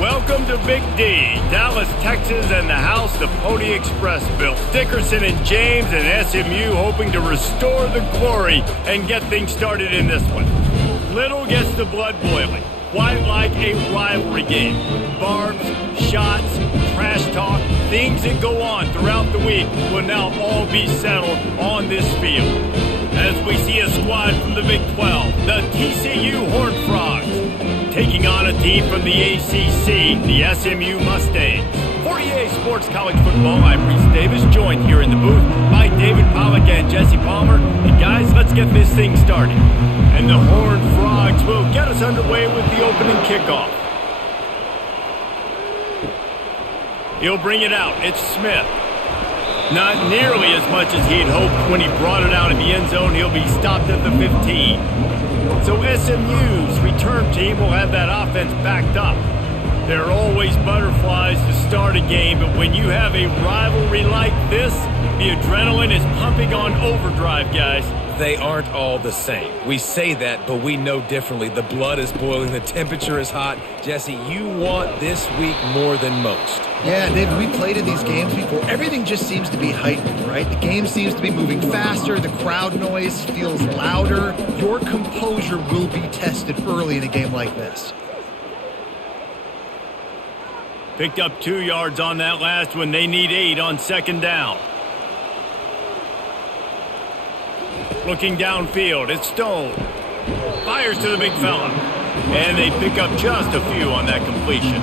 Welcome to Big D, Dallas, Texas, and the house the Pony Express built. Dickerson and James and SMU hoping to restore the glory and get things started in this one. Little gets the blood boiling, quite like a rivalry game. Barbs, shots, trash talk, things that go on throughout the week will now all be settled on this field. As we see a squad from the Big 12, the TCU Horned Frogs, taking on a team from the ACC, the SMU Mustangs. For EA Sports College Football, I'm Reese Davis, joined here in the booth by David Pollack and Jesse Palmer. And guys, let's get this thing started. And the Horned Frogs will get us underway with the opening kickoff. He'll bring it out. It's Smith. Not nearly as much as he'd hoped when he brought it out in the end zone. He'll be stopped at the 15. So SMU's return team will have that offense backed up. There are always butterflies to start a game, but when you have a rivalry like this, the adrenaline is pumping on overdrive, guys. They aren't all the same. We say that, but we know differently. The blood is boiling. The temperature is hot. Jesse, you want this week more than most. Yeah, David, we played in these games before. Everything just seems to be heightened, right? The game seems to be moving faster. The crowd noise feels louder. Your composure will be tested early in a game like this. Picked up 2 yards on that last one. They need 8 on second down. Looking downfield, it's Stone. Fires to the big fella. And they pick up just a few on that completion.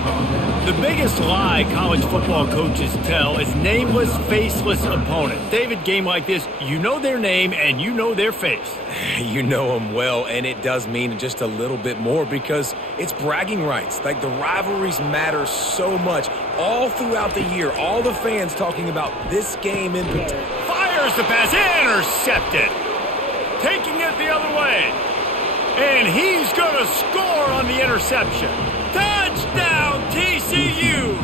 The biggest lie college football coaches tell is nameless, faceless opponent. David, game like this, you know their name and you know their face. You know them well, and it does mean just a little bit more because it's bragging rights. Like, the rivalries matter so much all throughout the year. All the fans talking about this game in particular. Fires the pass, intercepted. Taking it the other way. And he's going to score on the interception. Touchdown, TCU!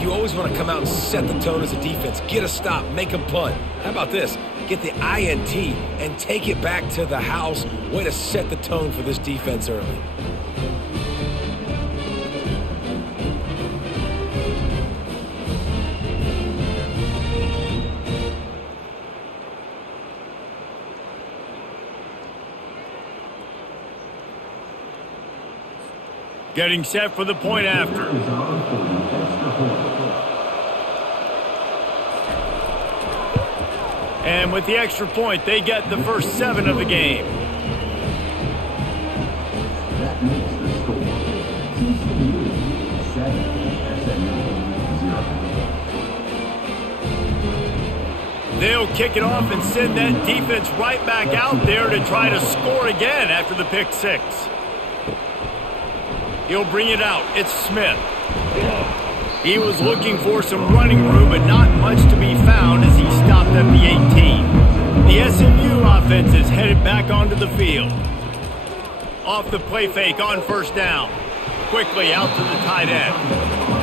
You always want to come out and set the tone as a defense. Get a stop, make a punt. How about this? Get the INT and take it back to the house. Way to set the tone for this defense early. Getting set for the point after. And with the extra point, they get the first 7 of the game. That makes the score TCU 7, SMU 0. They'll kick it off and send that defense right back out there to try to score again after the pick 6. He'll bring it out. It's Smith. He was looking for some running room, but not much to be found as he stopped at the 18. The SMU offense is headed back onto the field. Off the play fake on first down. Quickly out to the tight end.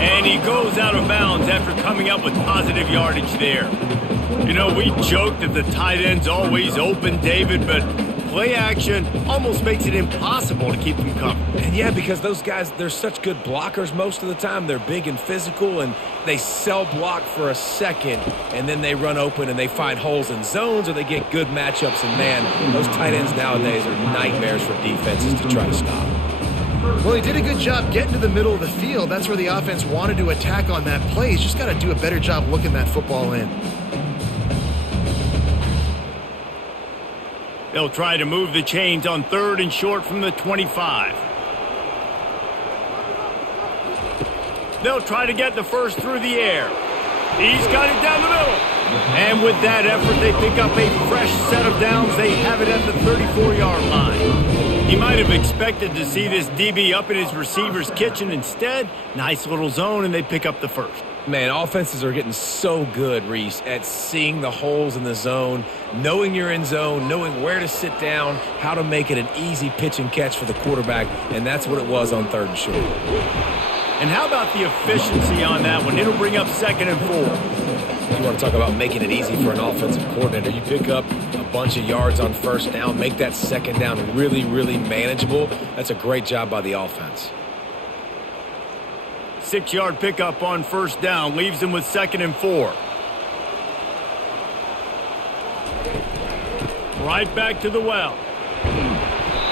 And he goes out of bounds after coming up with positive yardage there. You know, we joke that the tight end's always open, David, but play action almost makes it impossible to keep them covered. And yeah, because those guys, they're such good blockers most of the time. They're big and physical, and they cell block for a second, and then they run open and they find holes in zones, or they get good matchups. And man, those tight ends nowadays are nightmares for defenses to try to stop. Well, he did a good job getting to the middle of the field. That's where the offense wanted to attack on that play. He's just got to do a better job looking that football in. They'll try to move the chains on 3rd and short from the 25. They'll try to get the first through the air. He's got it down the middle. And with that effort, they pick up a fresh set of downs. They have it at the 34-yard line. He might have expected to see this DB up in his receiver's kitchen. Instead, nice little zone, and they pick up the first. Man, offenses are getting so good, Reese, at seeing the holes in the zone, knowing you're in zone, knowing where to sit down, how to make it an easy pitch and catch for the quarterback, and that's what it was on 3rd and short. And how about the efficiency on that one? It'll bring up 2nd and 4. You want to talk about making it easy for an offensive coordinator. You pick up a bunch of yards on first down, make that second down really, really manageable. That's a great job by the offense. 6-yard pickup on first down leaves them with 2nd and 4. Right back to the well.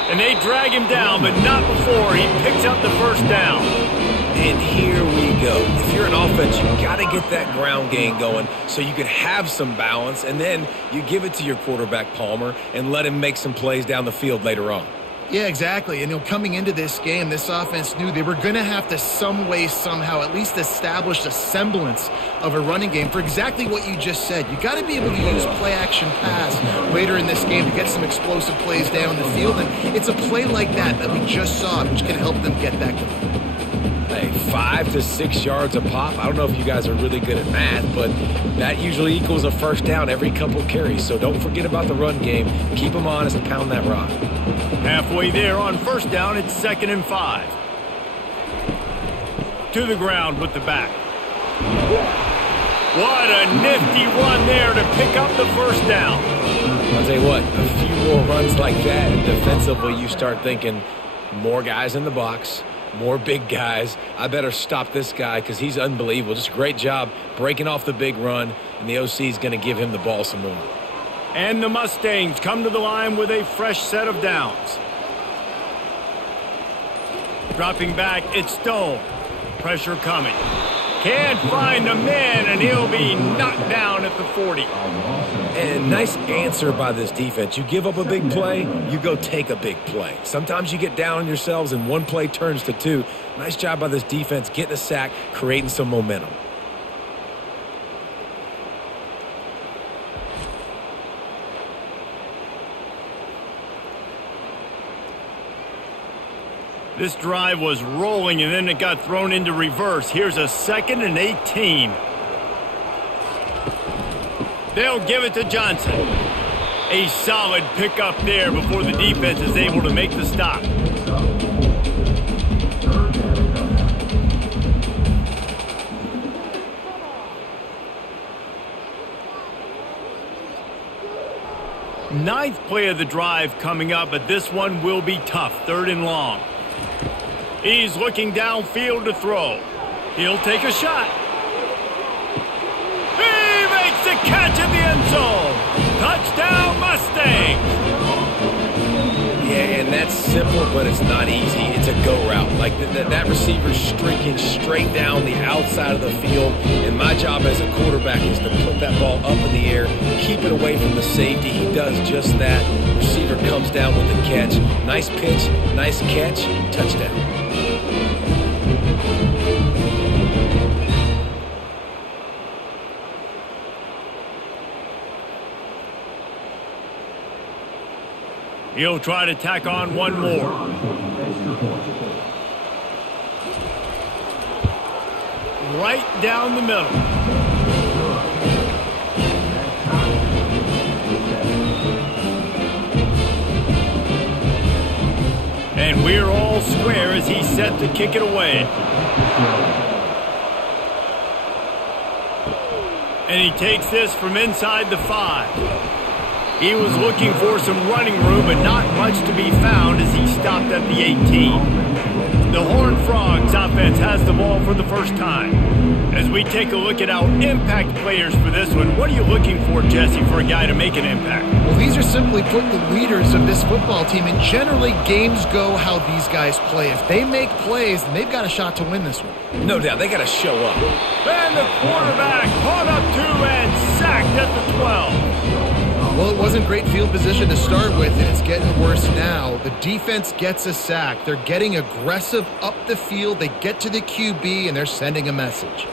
And they drag him down, but not before he picks up the first down. And here we go. If you're an offense, you got to get that ground game going so you can have some balance, and then you give it to your quarterback, Palmer, and let him make some plays down the field later on. Yeah, exactly. And coming into this game, this offense knew they were going to have to some way, somehow, at least establish a semblance of a running game for exactly what you just said. You got to be able to use play-action pass later in this game to get some explosive plays down the field. And it's a play like that we just saw, which can help them get back to the field. Hey, 5 to 6 yards a pop. I don't know if you guys are really good at math, but that usually equals a first down every couple carries. So don't forget about the run game. Keep them honest and pound that rock. Halfway there on first down, it's 2nd and 5. To the ground with the back. What a nifty run there to pick up the first down. I'll tell you what, a few more runs like that, and defensively you start thinking more guys in the box, more big guys. I better stop this guy because he's unbelievable. Just a great job breaking off the big run, and the OC is going to give him the ball some more. And the Mustangs come to the line with a fresh set of downs. Dropping back, it's Stone. Pressure coming. Can't find a man, and he'll be knocked down at the 40. And nice answer by this defense. You give up a big play, you go take a big play. Sometimes you get down on yourselves and one play turns to two. Nice job by this defense getting a sack, creating some momentum. This drive was rolling, and then it got thrown into reverse. Here's a 2nd and 18. They'll give it to Johnson. A solid pickup there before the defense is able to make the stop. Ninth play of the drive coming up, but this one will be tough. 3rd and long. He's looking downfield to throw. He'll take a shot. He makes the catch in the end zone. Touchdown, Mustangs. Yeah, and that's simple, but it's not easy. It's a go route. Like that receiver's streaking straight down the outside of the field, and my job as a quarterback is to put that ball up in the air, keep it away from the safety. He does just that. Receiver comes down with the catch. Nice pitch, nice catch, touchdown. He'll try to tack on one more. Right down the middle. And we're all square as he's set to kick it away. And he takes this from inside the 5. He was looking for some running room, but not much to be found as he stopped at the 18. The Horned Frogs offense has the ball for the first time. As we take a look at our impact players for this one, what are you looking for, Jesse, for a guy to make an impact? Well, these are simply put the leaders of this football team, and generally games go how these guys play. If they make plays, then they've got a shot to win this one. No doubt, they got to show up. And the quarterback caught up to and sacked at the 12. Well, it wasn't great field position to start with, and it's getting worse now. The defense gets a sack. They're getting aggressive up the field. They get to the QB, and they're sending a message.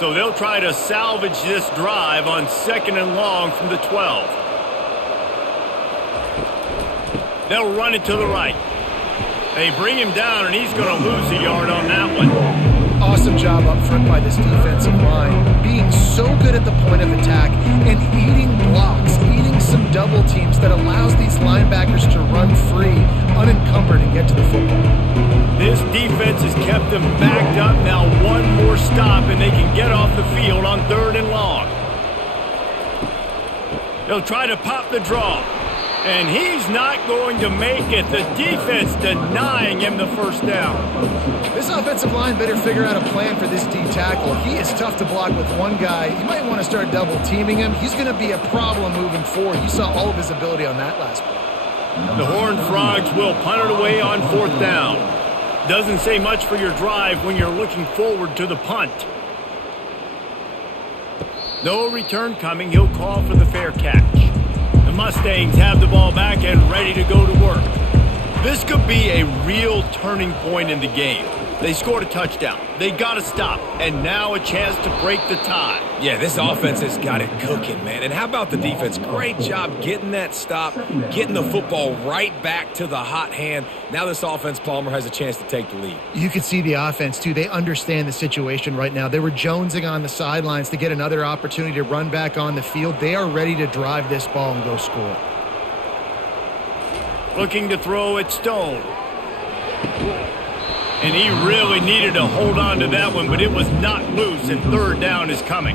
So they'll try to salvage this drive on 2nd and long from the 12. They'll run it to the right. They bring him down, and he's going to lose a yard on that one. Awesome job up front by this defensive line, being so good at the point of attack and eating blocks, eating some double teams that allows these linebackers to run free, unencumbered, and get to the football. This defense has kept them backed up. Now one more stop, and they can get off the field on 3rd and long. He'll try to pop the draw. And he's not going to make it. The defense denying him the first down. This offensive line better figure out a plan for this D tackle. He is tough to block with one guy. You might want to start double teaming him. He's going to be a problem moving forward. You saw all of his ability on that last play. The Horned Frogs will punt it away on 4th down. Doesn't say much for your drive when you're looking forward to the punt. No return coming. He'll call for the fair catch. The Mustangs have the ball back and ready to go to work. This could be a real turning point in the game. They scored a touchdown. They got to stop. And now a chance to break the tie. Yeah, this offense has got it cooking, man. And how about the defense? Great job getting that stop, getting the football right back to the hot hand. Now this offense, Palmer, has a chance to take the lead. You can see the offense, too. They understand the situation right now. They were jonesing on the sidelines to get another opportunity to run back on the field. They are ready to drive this ball and go score. Looking to throw at Stone. And he really needed to hold on to that one, but it was not loose, and 3rd down is coming.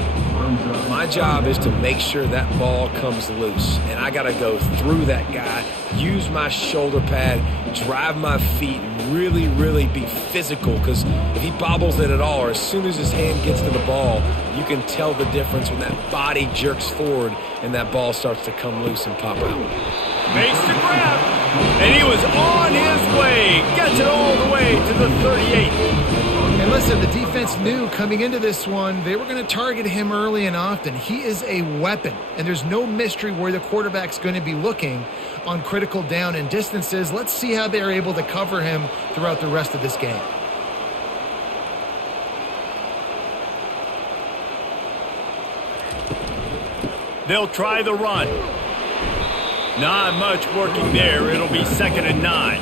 My job is to make sure that ball comes loose, and I got to go through that guy, use my shoulder pad, drive my feet, and really, really be physical, because if he bobbles it at all, or as soon as his hand gets to the ball, you can tell the difference when that body jerks forward and that ball starts to come loose and pop out. Makes the grab, and he was on his way. Gets it all the way to the 38. And listen, the defense knew coming into this one, they were going to target him early and often. He is a weapon, and there's no mystery where the quarterback's going to be looking on critical down and distances. Let's see how they're able to cover him throughout the rest of this game. They'll try the run. Not much working there. It'll be 2nd and 9.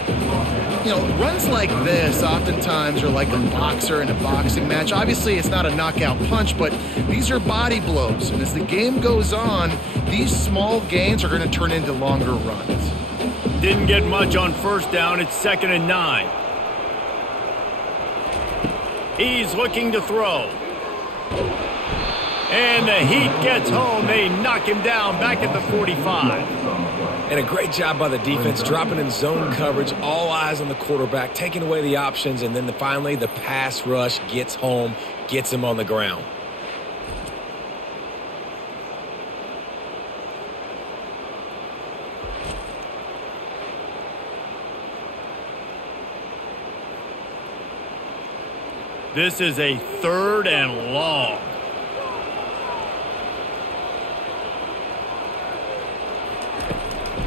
You know, runs like this oftentimes are like a boxer in a boxing match. Obviously, it's not a knockout punch, but these are body blows. And as the game goes on, these small gains are going to turn into longer runs. Didn't get much on 1st down. It's 2nd and 9. He's looking to throw. And the heat gets home. They knock him down back at the 45. And a great job by the defense, dropping in zone coverage, all eyes on the quarterback, taking away the options, and then finally the pass rush gets home, gets him on the ground. This is a 3rd and long.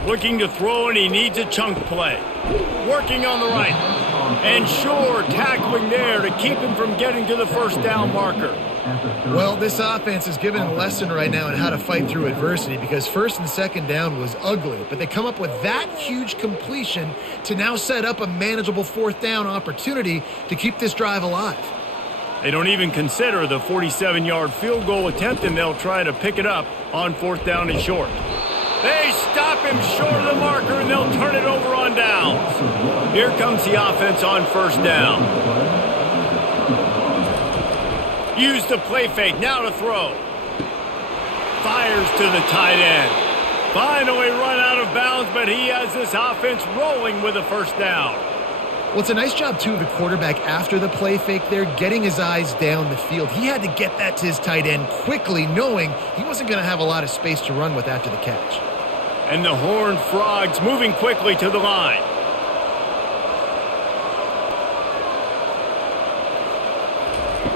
Looking to throw, and he needs a chunk play. Working on the right. And sure, tackling there to keep him from getting to the 1st down marker. Well, this offense is giving a lesson right now on how to fight through adversity, because 1st and 2nd down was ugly, but they come up with that huge completion to now set up a manageable 4th down opportunity to keep this drive alive. They don't even consider the 47-yard field goal attempt, and they'll try to pick it up on 4th down and short. They stop him short of the marker, and they'll turn it over on downs. Here comes the offense on 1st down. Use the play fake, now to throw. Fires to the tight end. Finally run out of bounds, but he has this offense rolling with a 1st down. Well, it's a nice job, too, of the quarterback after the play fake there, getting his eyes down the field. He had to get that to his tight end quickly, knowing he wasn't going to have a lot of space to run with after the catch. And the Horned Frogs moving quickly to the line.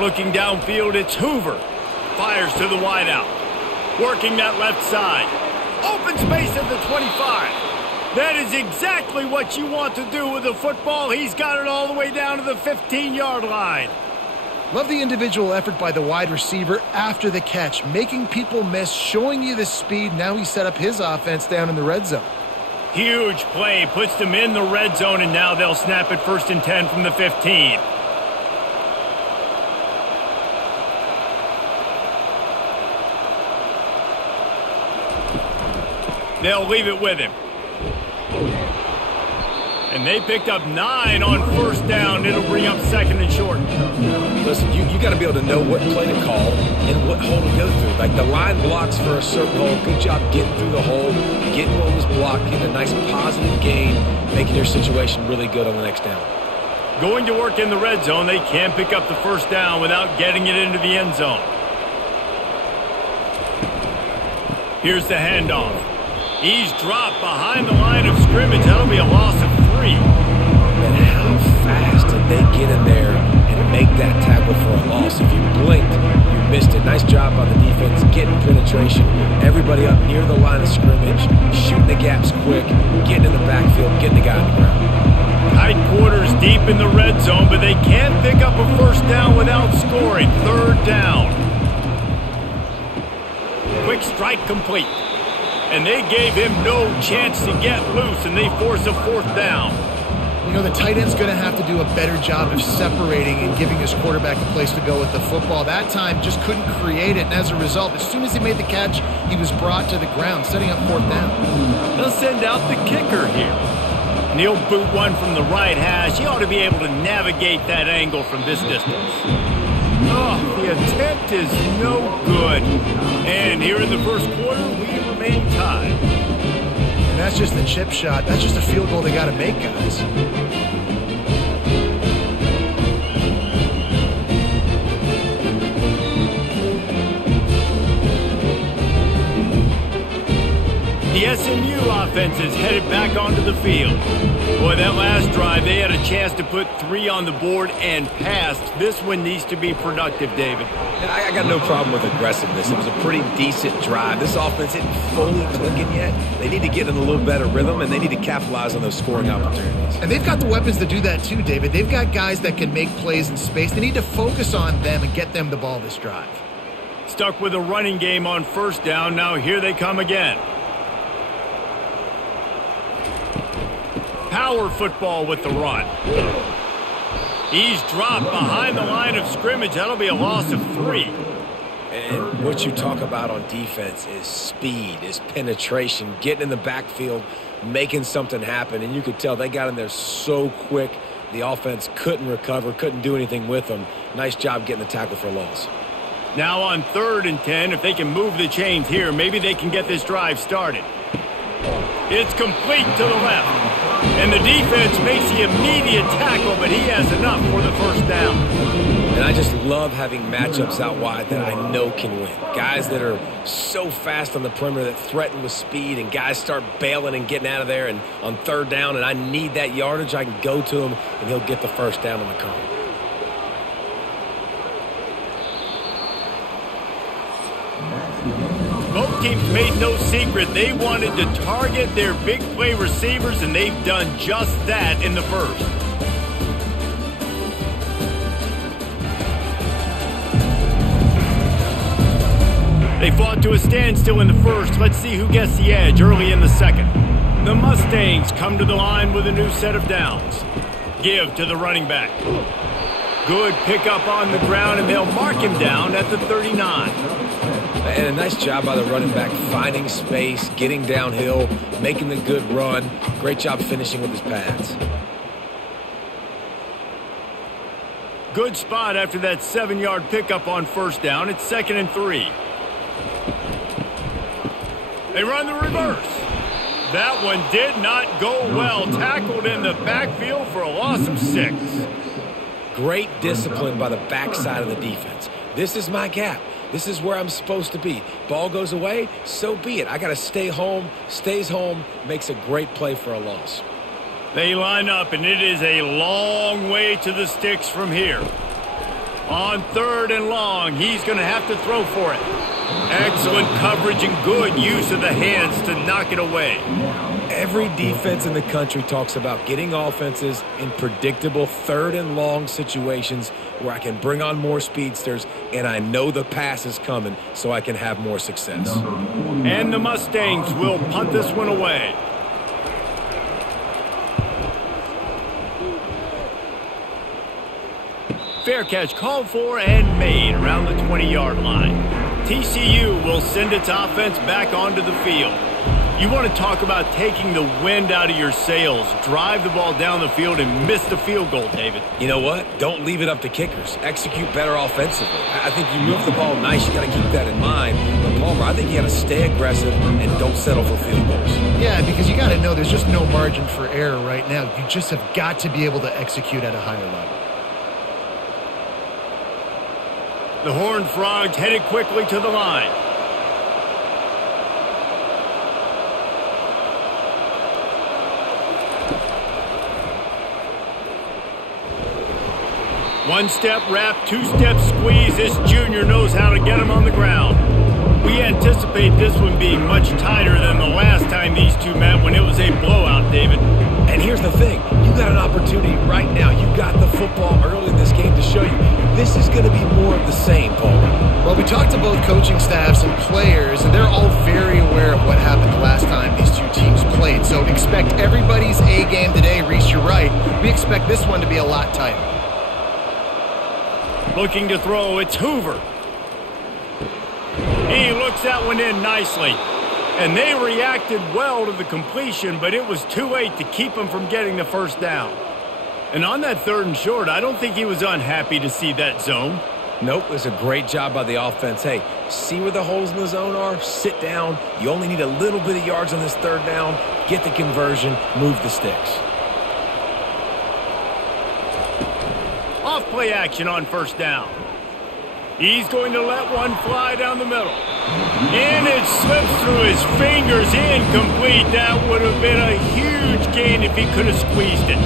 Looking downfield, it's Hoover. Fires to the wideout. Working that left side. Open space at the 25. That is exactly what you want to do with the football. He's got it all the way down to the 15-yard line. Love the individual effort by the wide receiver after the catch, making people miss, showing you the speed. Now he set up his offense down in the red zone. Huge play, puts them in the red zone, and now they'll snap it 1st and 10 from the 15. They'll leave it with him. And they picked up 9 on 1st down. It'll bring up 2nd and short. Listen, you got to be able to know what play to call and what hole to go through. Like the line blocks for a certain hole. Good job getting through the hole, getting what was blocked, getting a nice positive gain, making your situation really good on the next down. Going to work in the red zone, they can't pick up the first down without getting it into the end zone. Here's the handoff. He's dropped behind the line of scrimmage. That'll be a loss of 3. And how fast did they get in there and make that tackle for a loss? If you blinked, you missed it. Nice job on the defense, getting penetration. Everybody up near the line of scrimmage, shooting the gaps quick, getting in the backfield, getting the guy on the ground. Tight quarters deep in the red zone, but they can't pick up a first down without scoring. 3rd down. Quick strike complete. And they gave him no chance to get loose, and they force a 4th down. You know, the tight end's going to have to do a better job of separating and giving his quarterback a place to go with the football. That time just couldn't create it, and as a result, as soon as he made the catch, he was brought to the ground, setting up 4th down. They'll send out the kicker here. And he'll boot one from the right hash. He ought to be able to navigate that angle from this distance. Oh, the attempt is no good. And here in the first quarter, we remain tied. And that's just the chip shot. That's just a field goal they got to make, guys. The SMU offense is headed back onto the field. Boy, that last drive, they had a chance to put 3 on the board and passed. This one needs to be productive, David. I got no problem with aggressiveness. It was a pretty decent drive. This offense isn't fully clicking yet. They need to get in a little better rhythm, and they need to capitalize on those scoring opportunities. And they've got the weapons to do that too, David. They've got guys that can make plays in space. They need to focus on them and get them the ball this drive. Stuck with a running game on 1st down. Now here they come again. Power football with the run. He's dropped behind the line of scrimmage. That'll be a loss of 3. And what you talk about on defense is speed, is penetration, getting in the backfield, making something happen. And you could tell they got in there so quick, the offense couldn't recover, couldn't do anything with them. Nice job getting the tackle for a loss. Now on 3rd and 10, if they can move the chains here, maybe they can get this drive started. It's complete to the left. And the defense makes the immediate tackle, but he has enough for the 1st down. And I just love having matchups out wide that I know can win. Guys that are so fast on the perimeter that threaten with speed, and guys start bailing and getting out of there. And on 3rd down, and I need that yardage, I can go to him, and he'll get the 1st down on the curve. Both teams made no secret they wanted to target their big play receivers, and they've done just that in the 1st. They fought to a standstill in the 1st. Let's see who gets the edge early in the 2nd. The Mustangs come to the line with a new set of downs. Give to the running back. Good pickup on the ground, and they'll mark him down at the 39. And a nice job by the running back, finding space, getting downhill, making the good run. Great job finishing with his pads. Good spot after that 7-yard pickup on 1st down. It's 2nd and 3. They run the reverse. That one did not go well. Tackled in the backfield for a loss of 6. Great discipline by the backside of the defense. This is my gap. This is where I'm supposed to be. Ball goes away, so be it. I got to stay home, stays home, makes a great play for a loss. They line up, and it is a long way to the sticks from here. On 3rd and long, he's going to have to throw for it. Excellent coverage and good use of the hands to knock it away. Every defense in the country talks about getting offenses in predictable 3rd and long situations where I can bring on more speedsters and I know the pass is coming so I can have more success. And the Mustangs will punt this one away. Fair catch called for and made around the 20-yard line. TCU will send its offense back onto the field. You want to talk about taking the wind out of your sails. Drive the ball down the field and miss the field goal, David. You know what? Don't leave it up to kickers. Execute better offensively. I think you move the ball nice. You got to keep that in mind. But Palmer, I think you got to stay aggressive and don't settle for field goals. Yeah, because you got to know there's just no margin for error right now. You just have got to be able to execute at a higher level. The Horned Frogs headed quickly to the line. One-step wrap, two-step squeeze. This junior knows how to get him on the ground. We anticipate this one being much tighter than the last time these two met when it was a blowout, David. And here's the thing. You got an opportunity right now. You got the football early in this game to show you this is going to be more of the same, Palmer. Well, we talked to both coaching staffs and players, and they're all very aware of what happened the last time these two teams played. So expect everybody's A game today. Reese, you're right. We expect this one to be a lot tighter. Looking to throw, it's Hoover. He looks that one in nicely. And they reacted well to the completion, but it was too late to keep him from getting the first down. And on that 3rd and short, I don't think he was unhappy to see that zone. Nope, it was a great job by the offense. Hey, see where the holes in the zone are? Sit down. You only need a little bit of yards on this 3rd down. Get the conversion. Move the sticks. Off play action on 1st down. He's going to let one fly down the middle. And it slips through his fingers, incomplete. That would have been a huge gain if he could have squeezed it.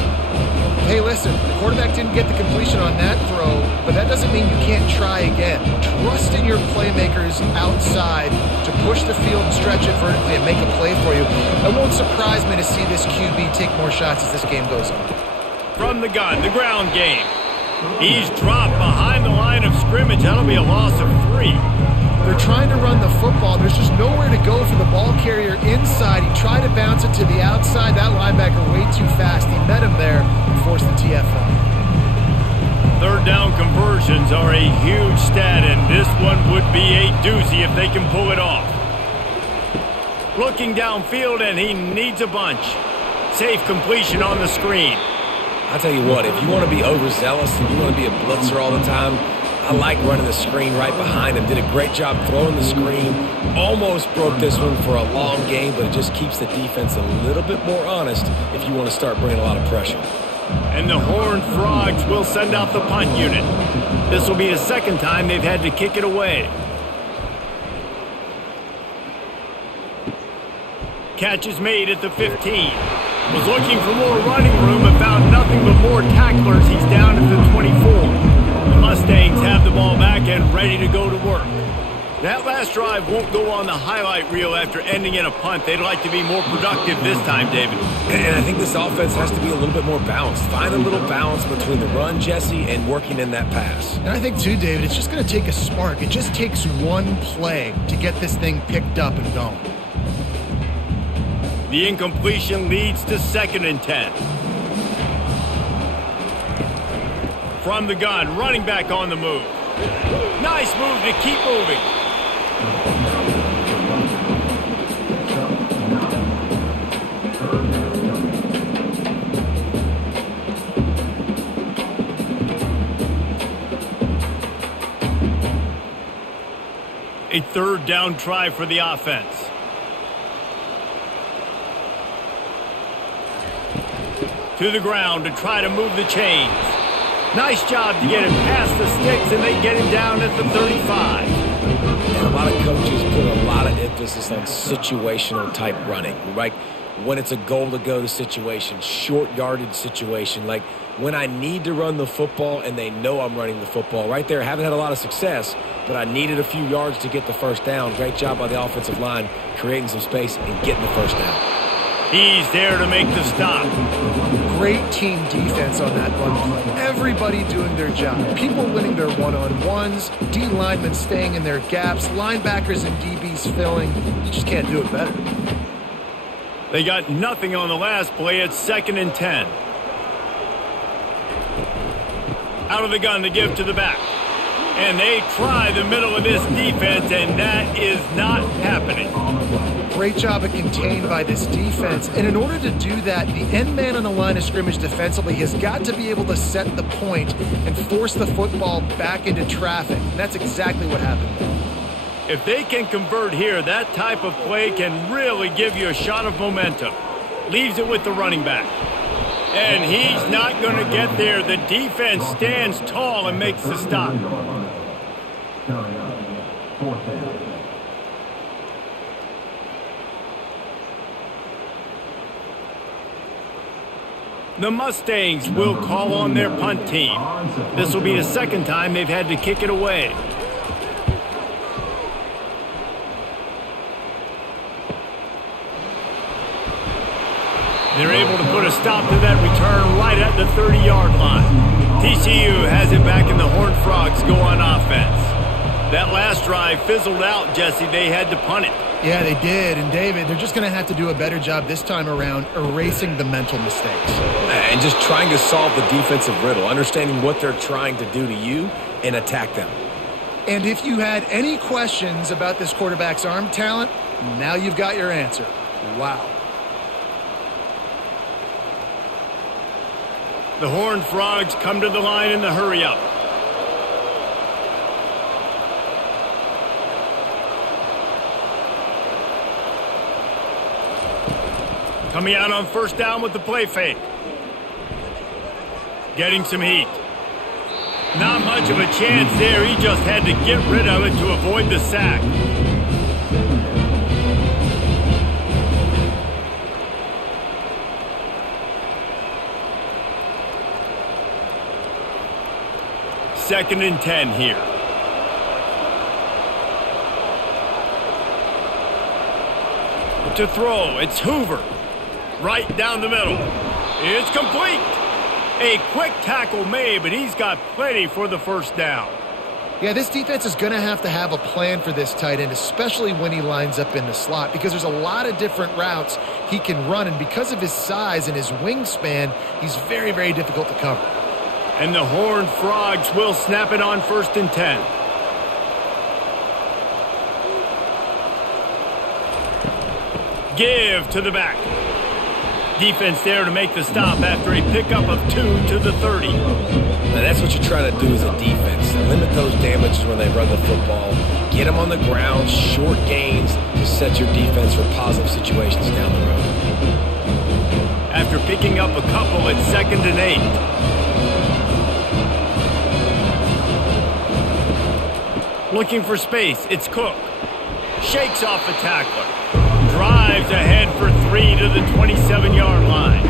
Hey, listen, the quarterback didn't get the completion on that throw, but that doesn't mean you can't try again. Trust in your playmakers outside to push the field and stretch it vertically and make a play for you. It won't surprise me to see this QB take more shots as this game goes on. From the gun, the ground game. He's dropped behind the line of scrimmage. That'll be a loss of 3. They're trying to run the football. There's just nowhere to go for the ball carrier inside. He tried to bounce it to the outside. That linebacker way too fast. He met him there and forced the TFL. 3rd down conversions are a huge stat, and this one would be a doozy if they can pull it off. Looking downfield, and he needs a bunch. Safe completion on the screen. I'll tell you what, if you want to be overzealous and you want to be a blitzer all the time, I like running the screen right behind him. Did a great job throwing the screen. Almost broke this one for a long game, but it just keeps the defense a little bit more honest if you want to start bringing a lot of pressure. And the Horned Frogs will send out the punt unit. This will be the 2nd time they've had to kick it away. Catch is made at the 15. Was looking for more running room but found nothing but more tacklers. He's down at the 24. The Mustangs have the ball back and ready to go to work. That last drive won't go on the highlight reel after ending in a punt. They'd like to be more productive this time, David. And I think this offense has to be a little bit more balanced. Find a little balance between the run, Jesse, and working in that pass. And I think, too, David, it's just going to take a spark. It just takes one play to get this thing picked up and going. The incompletion leads to 2nd and 10. From the gun, running back on the move. Nice move to keep moving. A 3rd down try for the offense. To the ground to try to move the chains. Nice job to get him past the sticks, and they get him down at the 35. And a lot of coaches put a lot of emphasis on situational type running, right? When it's a goal to go to situation, short yardage situation, like when I need to run the football and they know I'm running the football. Right there, haven't had a lot of success, but I needed a few yards to get the 1st down. Great job by the offensive line creating some space and getting the 1st down. He's there to make the stop. Great team defense on that run play. Everybody doing their job. People winning their one-on-ones, D linemen staying in their gaps, linebackers and DBs filling. You just can't do it better. They got nothing on the last play. It's 2nd and 10. Out of the gun to give to the back. And they try the middle of this defense, and that is not happening. great job of contained by this defense. And in order to do that, the end man on the line of scrimmage defensively has got to be able to set the point and force the football back into traffic. And that's exactly what happened there. If they can convert here, that type of play can really give you a shot of momentum. Leaves it with the running back. And he's not going to get there. The defense stands tall and makes the stop. The Mustangs will call on their punt team. This will be the second time they've had to kick it away. They're able to put a stop to that return right at the 30-yard line. TCU has it back and the Horned Frogs go on offense. That last drive fizzled out, Jesse. They had to punt it. Yeah, they did. And, David, they're just going to have to do a better job this time around erasing the mental mistakes. And just trying to solve the defensive riddle, understanding what they're trying to do to you and attack them. And if you had any questions about this quarterback's arm talent, now you've got your answer. Wow. The Horned Frogs come to the line in the hurry-up. Coming out on first down with the play fake. Getting some heat. Not much of a chance there. He just had to get rid of it to avoid the sack. Second and 10 here. To throw, it's Hoover. Right down the middle. It's complete. A quick tackle made, but he's got plenty for the first down. Yeah, this defense is going to have a plan for this tight end, especially when he lines up in the slot, because there's a lot of different routes he can run, and because of his size and his wingspan, he's very, very difficult to cover. And the Horned Frogs will snap it on first and 10. Give to the back. Defense there to make the stop after a pickup of 2 to the 30. Now that's what you're trying to do as a defense. Limit those damages when they run the football. Get them on the ground, short gains to set your defense for positive situations down the road. After picking up a couple at second and 8. Looking for space, it's Cook. Shakes off the tackler. Drives ahead for 3 to the 27-yard line.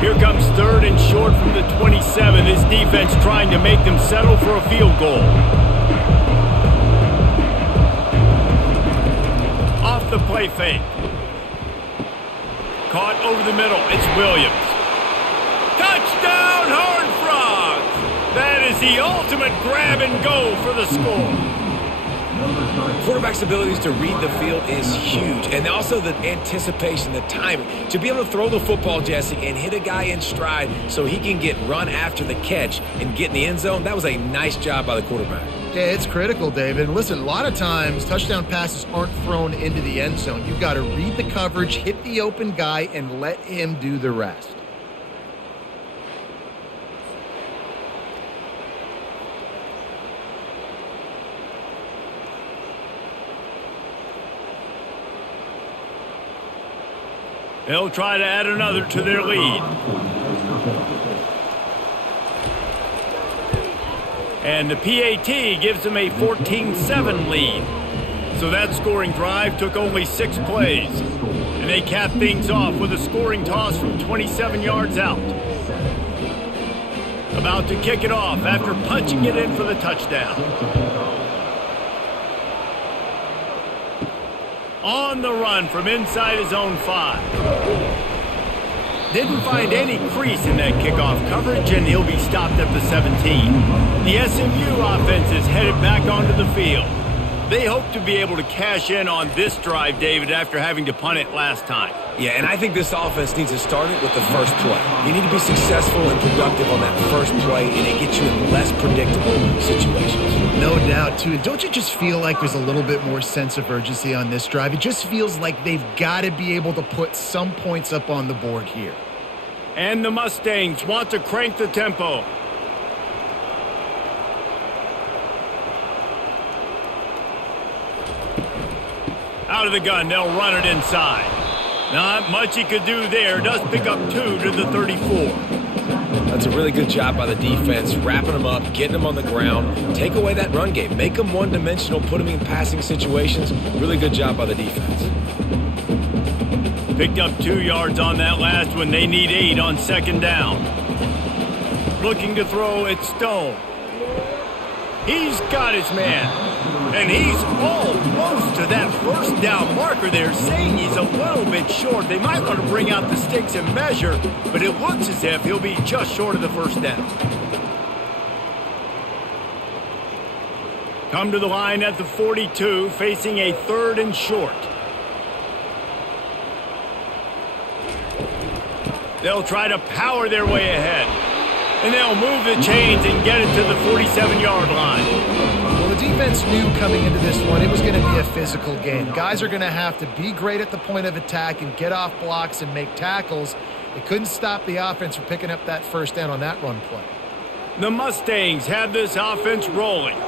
Here comes third and short from the 27. This defense trying to make them settle for a field goal. Off the play fake. Caught over the middle. It's Williams. Touchdown, Horned Frogs! That is the ultimate grab and go for the score. Quarterback's abilities to read the field is huge, and also the anticipation, the timing. To be able to throw the football, Jesse, and hit a guy in stride so he can get run after the catch and get in the end zone, that was a nice job by the quarterback. Yeah, it's critical, David. And listen, a lot of times touchdown passes aren't thrown into the end zone. You've got to read the coverage, hit the open guy, and let him do the rest. They'll try to add another to their lead. And the PAT gives them a 14-7 lead. So that scoring drive took only 6 plays. And they cap things off with a scoring toss from 27 yards out. About to kick it off after punching it in for the touchdown. On the run from inside his own 5. Didn't find any crease in that kickoff coverage, and he'll be stopped at the 17. The SMU offense is headed back onto the field. They hope to be able to cash in on this drive, David, after having to punt it last time. Yeah, and I think this offense needs to start it with the first play. You need to be successful and productive on that first play, and it gets you in less predictable situations. No doubt, too. And don't you just feel like there's a little bit more sense of urgency on this drive? It just feels like they've got to be able to put some points up on the board here. And the Mustangs want to crank the tempo. Out of the gun, they'll run it inside. Not much he could do there. Does pick up 2 to the 34. That's a really good job by the defense, wrapping them up, getting them on the ground. Take away that run game. Make them one-dimensional, put them in passing situations. Really good job by the defense. Picked up 2 yards on that last one. They need 8 on second down. Looking to throw, it's Stone. He's got his man. And he's almost to that first down marker there, saying he's a little bit short. They might want to bring out the sticks and measure, but it looks as if he'll be just short of the first down. Come to the line at the 42, facing a 3rd and short. They'll try to power their way ahead. And they'll move the chains and get it to the 47-yard line. Well, the defense knew coming into this one it was going to be a physical game. Guys are going to have to be great at the point of attack and get off blocks and make tackles. They couldn't stop the offense from picking up that first down on that run play. The Mustangs have this offense rolling.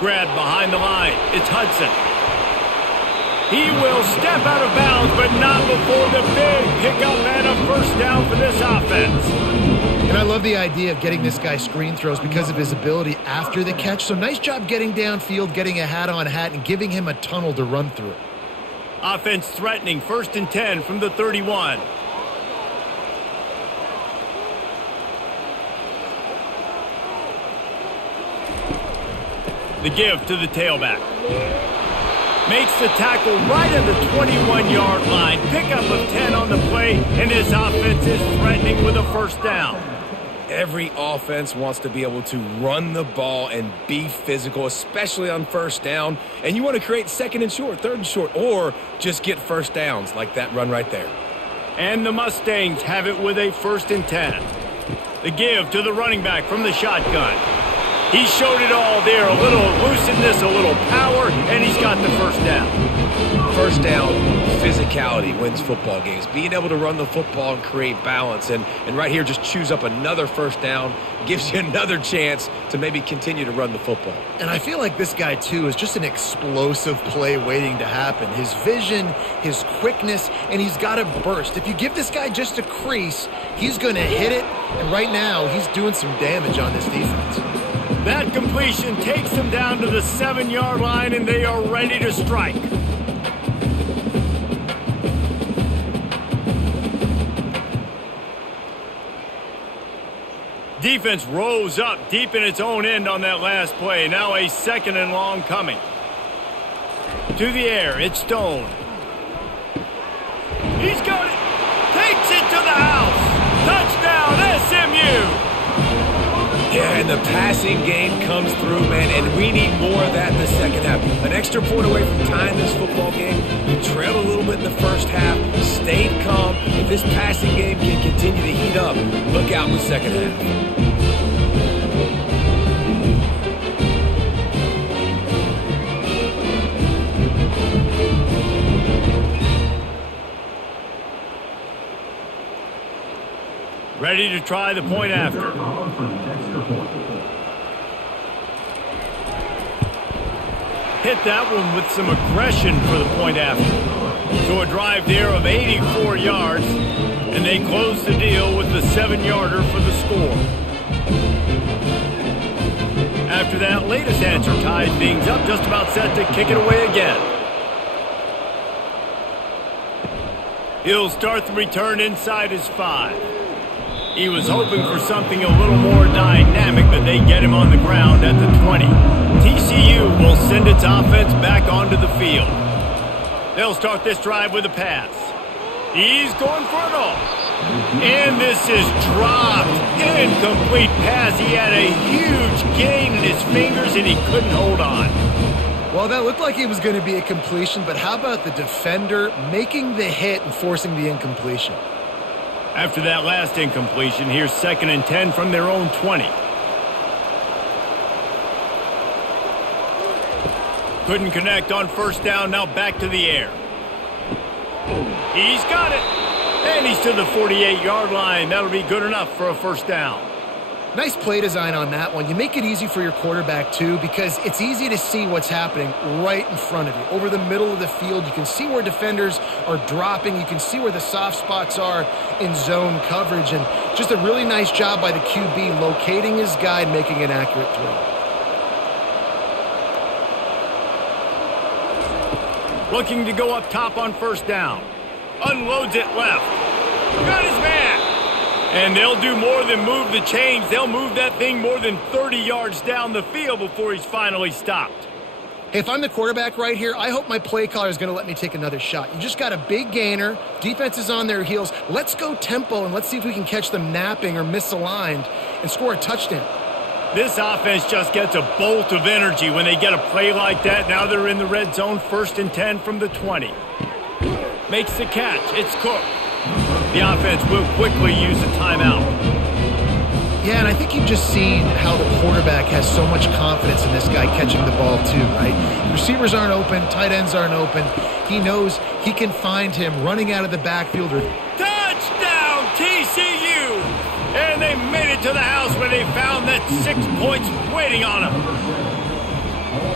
Grab behind the line. It's Hudson. He will step out of bounds, but not before the big pickup and a first down for this offense. And I love the idea of getting this guy screen throws because of his ability after the catch. So nice job getting downfield, getting a hat-on-hat, and giving him a tunnel to run through. Offense threatening, 1st and 10 from the 31. The give to the tailback. Makes the tackle right at the 21-yard line. Pickup of 10 on the play, and this offense is threatening with a first down. Every offense wants to be able to run the ball and be physical, especially on first down. And you want to create 2nd and short, 3rd and short, or just get first downs like that run right there. And the Mustangs have it with a 1st and 10. The give to the running back from the shotgun. He showed it all there, a little elusiveness, a little power, and he's got the first down. First down, physicality wins football games. Being able to run the football and create balance. And right here, just choose up another first down, gives you another chance to maybe continue to run the football. And I feel like this guy, too, is just an explosive play waiting to happen. His vision, his quickness, and he's got a burst. If you give this guy just a crease, he's going to hit it. And right now, he's doing some damage on this defense. That completion takes them down to the 7-yard line, and they are ready to strike. Defense rose up deep in its own end on that last play. Now a 2nd and long coming. To the air, it's Stone. He's got it. Takes it to the house. Touchdown, SMU. Yeah, and the passing game comes through, man, and we need more of that in the second half. An extra point away from tying this football game. You trailed a little bit in the first half, stayed calm. If this passing game can continue to heat up, look out in the second half. Ready to try the point after. Hit that one with some aggression for the point after. So a drive there of 84 yards, and they close the deal with the 7-yarder for the score. After that latest answer tied things up, just about set to kick it away again. He'll start the return inside his 5. He was hoping for something a little more dynamic, but they get him on the ground at the 20. TCU will send its offense back onto the field. They'll start this drive with a pass. He's going for it all. And this is dropped. Incomplete pass. He had a huge gain in his fingers, and he couldn't hold on. Well, that looked like it was going to be a completion, but how about the defender making the hit and forcing the incompletion? After that last incompletion, here's 2nd and 10 from their own 20. Couldn't connect on 1st down, now back to the air. He's got it. And he's to the 48-yard line. That'll be good enough for a 1st down. Nice play design on that one. You make it easy for your quarterback, too, because it's easy to see what's happening right in front of you. Over the middle of the field, you can see where defenders are dropping. You can see where the soft spots are in zone coverage. And just a really nice job by the QB locating his guy and making an accurate throw. Looking to go up top on 1st down. Unloads it left. Got his man. And they'll do more than move the chains. They'll move that thing more than 30 yards down the field before he's finally stopped. Hey, if I'm the quarterback right here, I hope my play caller is going to let me take another shot. You just got a big gainer. Defense is on their heels. Let's go tempo, and let's see if we can catch them napping or misaligned and score a touchdown. This offense just gets a bolt of energy when they get a play like that. Now they're in the red zone, 1st and 10 from the 20. Makes the catch. It's Cook. The offense will quickly use a timeout. Yeah, and I think you've just seen how the quarterback has so much confidence in this guy catching the ball too, right? Receivers aren't open, tight ends aren't open. He knows he can find him running out of the backfield. Touchdown, TCU! And they made it to the house where they found that 6 points waiting on them.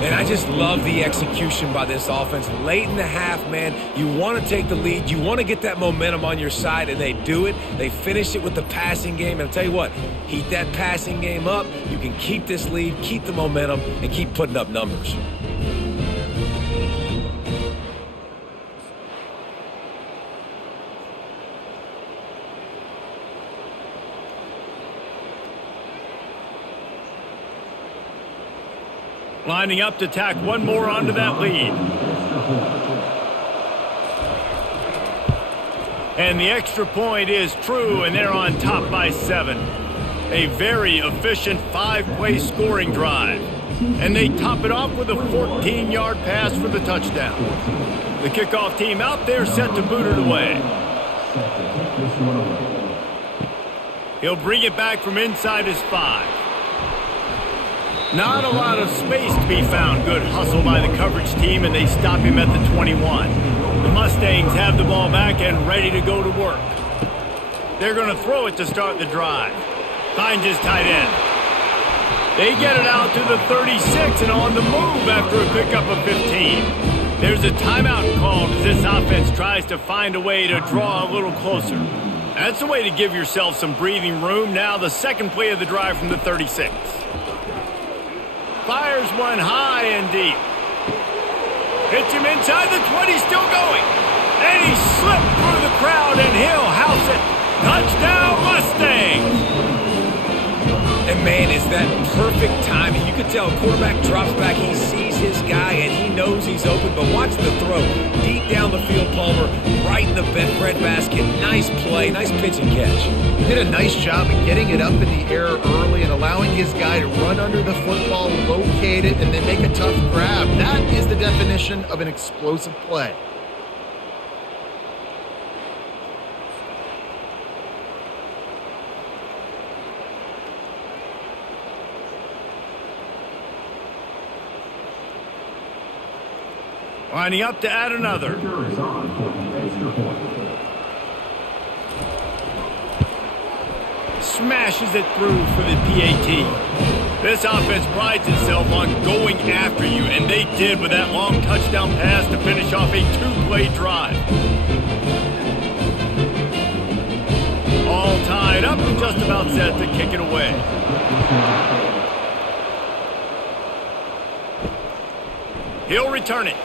And I just love the execution by this offense. Late in the half, man, you want to take the lead. You want to get that momentum on your side, and they do it. They finish it with the passing game. And I'll tell you what, heat that passing game up. You can keep this lead, keep the momentum, and keep putting up numbers. Lining up to tack one more onto that lead. And the extra point is true, and they're on top by 7. A very efficient 5-play scoring drive. And they top it off with a 14-yard pass for the touchdown. The kickoff team out there set to boot it away. He'll bring it back from inside his 5. Not a lot of space to be found. Good hustle by the coverage team, and they stop him at the 21. The Mustangs have the ball back and ready to go to work. They're going to throw it to start the drive. Finds his tight end. They get it out to the 36 and on the move after a pickup of 15. There's a timeout called as this offense tries to find a way to draw a little closer. That's a way to give yourself some breathing room. Now the second play of the drive from the 36. Fires one high and deep. Hits him inside the 20, still going. And he slipped through the crowd, and he'll house it. Touchdown, Mustangs! And, man, is that perfect timing. You can tell quarterback drops back. He sees his guy, and he knows he's open. But watch the throw. Deep down the field, Palmer, right in the bread basket. Nice play, nice pitch and catch. He did a nice job of getting it up in the air early and allowing his guy to run under the football, locate it, and then make a tough grab. That is the definition of an explosive play. Lining up to add another. Smashes it through for the PAT. This offense prides itself on going after you, and they did with that long touchdown pass to finish off a 2-play drive. All tied up and just about set to kick it away. He'll return it.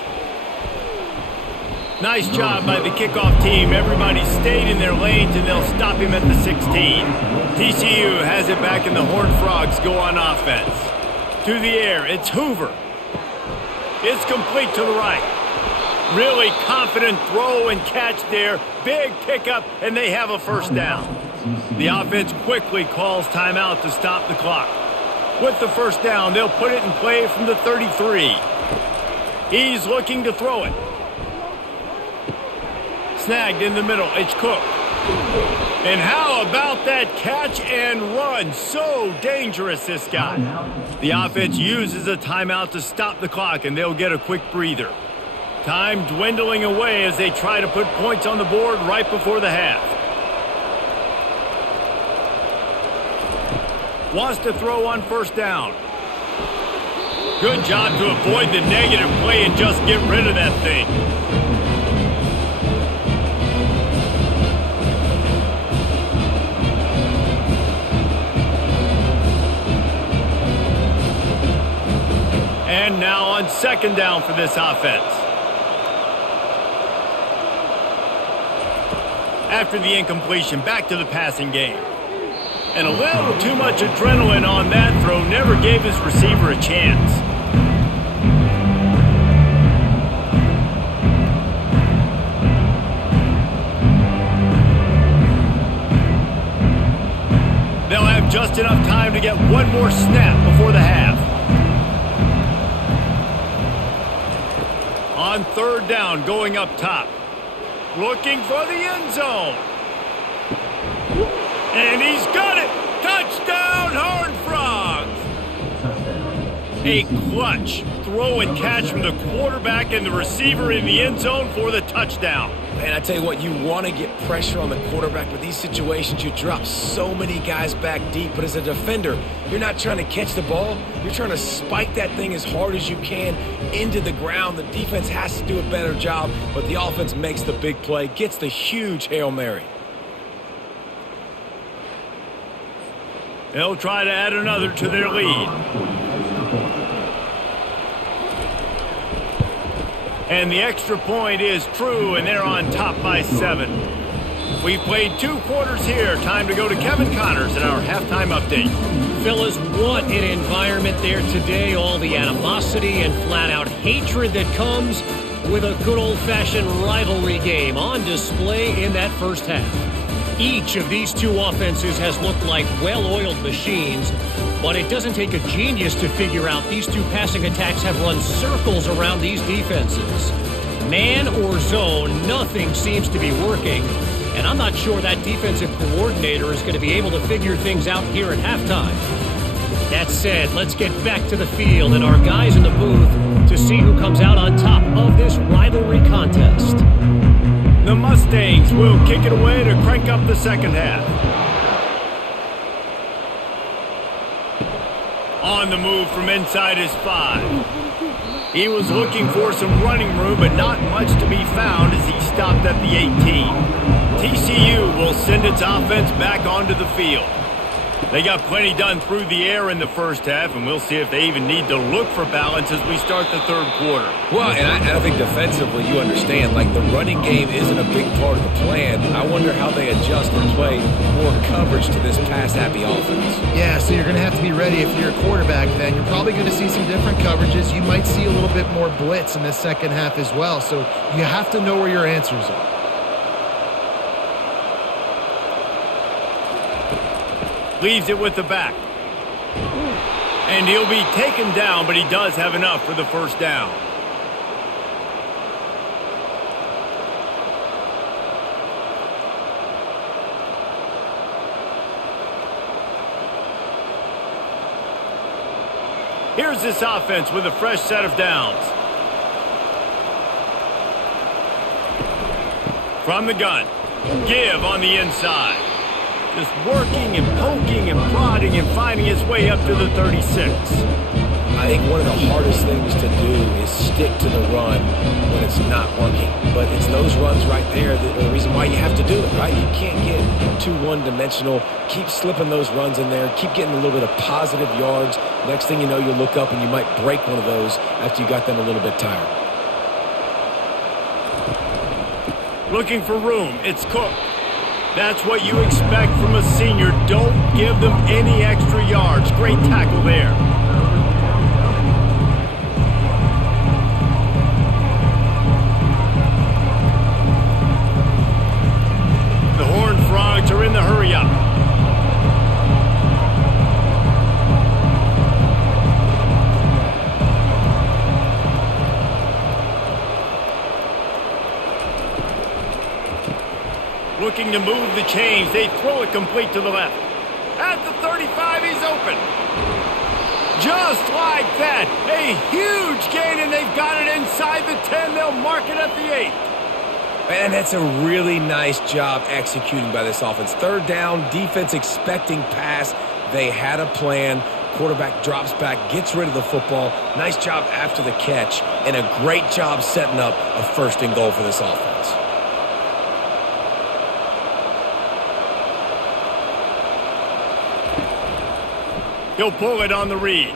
Nice job by the kickoff team. Everybody stayed in their lanes, and they'll stop him at the 16. TCU has it back, and the Horned Frogs go on offense. To the air, it's Hoover. It's complete to the right. Really confident throw and catch there. Big pickup, and they have a first down. The offense quickly calls timeout to stop the clock. With the first down, they'll put it in play from the 33. He's looking to throw it. Snagged in the middle. It's Cook. And how about that catch and run? So dangerous, this guy. The offense uses a timeout to stop the clock, and they'll get a quick breather. Time dwindling away as they try to put points on the board right before the half. Wants to throw on first down. Good job to avoid the negative play and just get rid of that thing. And now on second down for this offense. After the incompletion, back to the passing game. And a little too much adrenaline on that throw never gave his receiver a chance. They'll have just enough time to get one more snap before the half. On third down, going up top. Looking for the end zone. And he's got it! Touchdown, Horned Frogs! A clutch throw and catch from the quarterback and the receiver in the end zone for the touchdown. Man, I tell you what, you want to get pressure on the quarterback, but these situations, you drop so many guys back deep. But as a defender, you're not trying to catch the ball. You're trying to spike that thing as hard as you can into the ground. The defense has to do a better job, but the offense makes the big play, gets the huge Hail Mary. They'll try to add another to their lead. And the extra point is true, and they're on top by 7. We've played 2 quarters here. Time to go to Kevin Connors in our halftime update. Fellas, what an environment there today. All the animosity and flat-out hatred that comes with a good old-fashioned rivalry game on display in that first half. Each of these two offenses has looked like well-oiled machines, but it doesn't take a genius to figure out these two passing attacks have run circles around these defenses. Man or zone, nothing seems to be working, and I'm not sure that defensive coordinator is going to be able to figure things out here at halftime. That said, let's get back to the field and our guys in the booth to see who comes out on top of this rivalry contest. The Mustangs will kick it away to crank up the second half. On the move from inside his 5. He was looking for some running room, but not much to be found as he stopped at the 18. TCU will send its offense back onto the field. They got plenty done through the air in the first half, and we'll see if they even need to look for balance as we start the third quarter. Well, and I think defensively, you understand, like the running game isn't a big part of the plan. I wonder how they adjust and play more coverage to this pass-happy offense. Yeah, so you're going to have to be ready if you're a quarterback then. You're probably going to see some different coverages. You might see a little bit more blitz in this second half as well, so you have to know where your answers are. Leaves it with the back. And he'll be taken down, but he does have enough for the first down. Here's this offense with a fresh set of downs. From the gun. Give on the inside. Just working and poking and prodding and finding his way up to the 36. I think one of the hardest things to do is stick to the run when it's not working. But it's those runs right there that are the reason why you have to do it, right? You can't get too one-dimensional. Keep slipping those runs in there. Keep getting a little bit of positive yards. Next thing you know, you'll look up and you might break one of those after you got them a little bit tired. Looking for room. It's Cook. That's what you expect from a senior. Don't give them any extra yards. Great tackle there. looking to move the chains. They throw it complete to the left. At the 35, he's open. Just like that, a huge gain, and they've got it inside the 10. They'll mark it at the 8. Man, that's a really nice job executing by this offense. Third down, defense expecting pass. They had a plan. Quarterback drops back, gets rid of the football. Nice job after the catch, and a great job setting up a first and goal for this offense. He'll pull it on the read.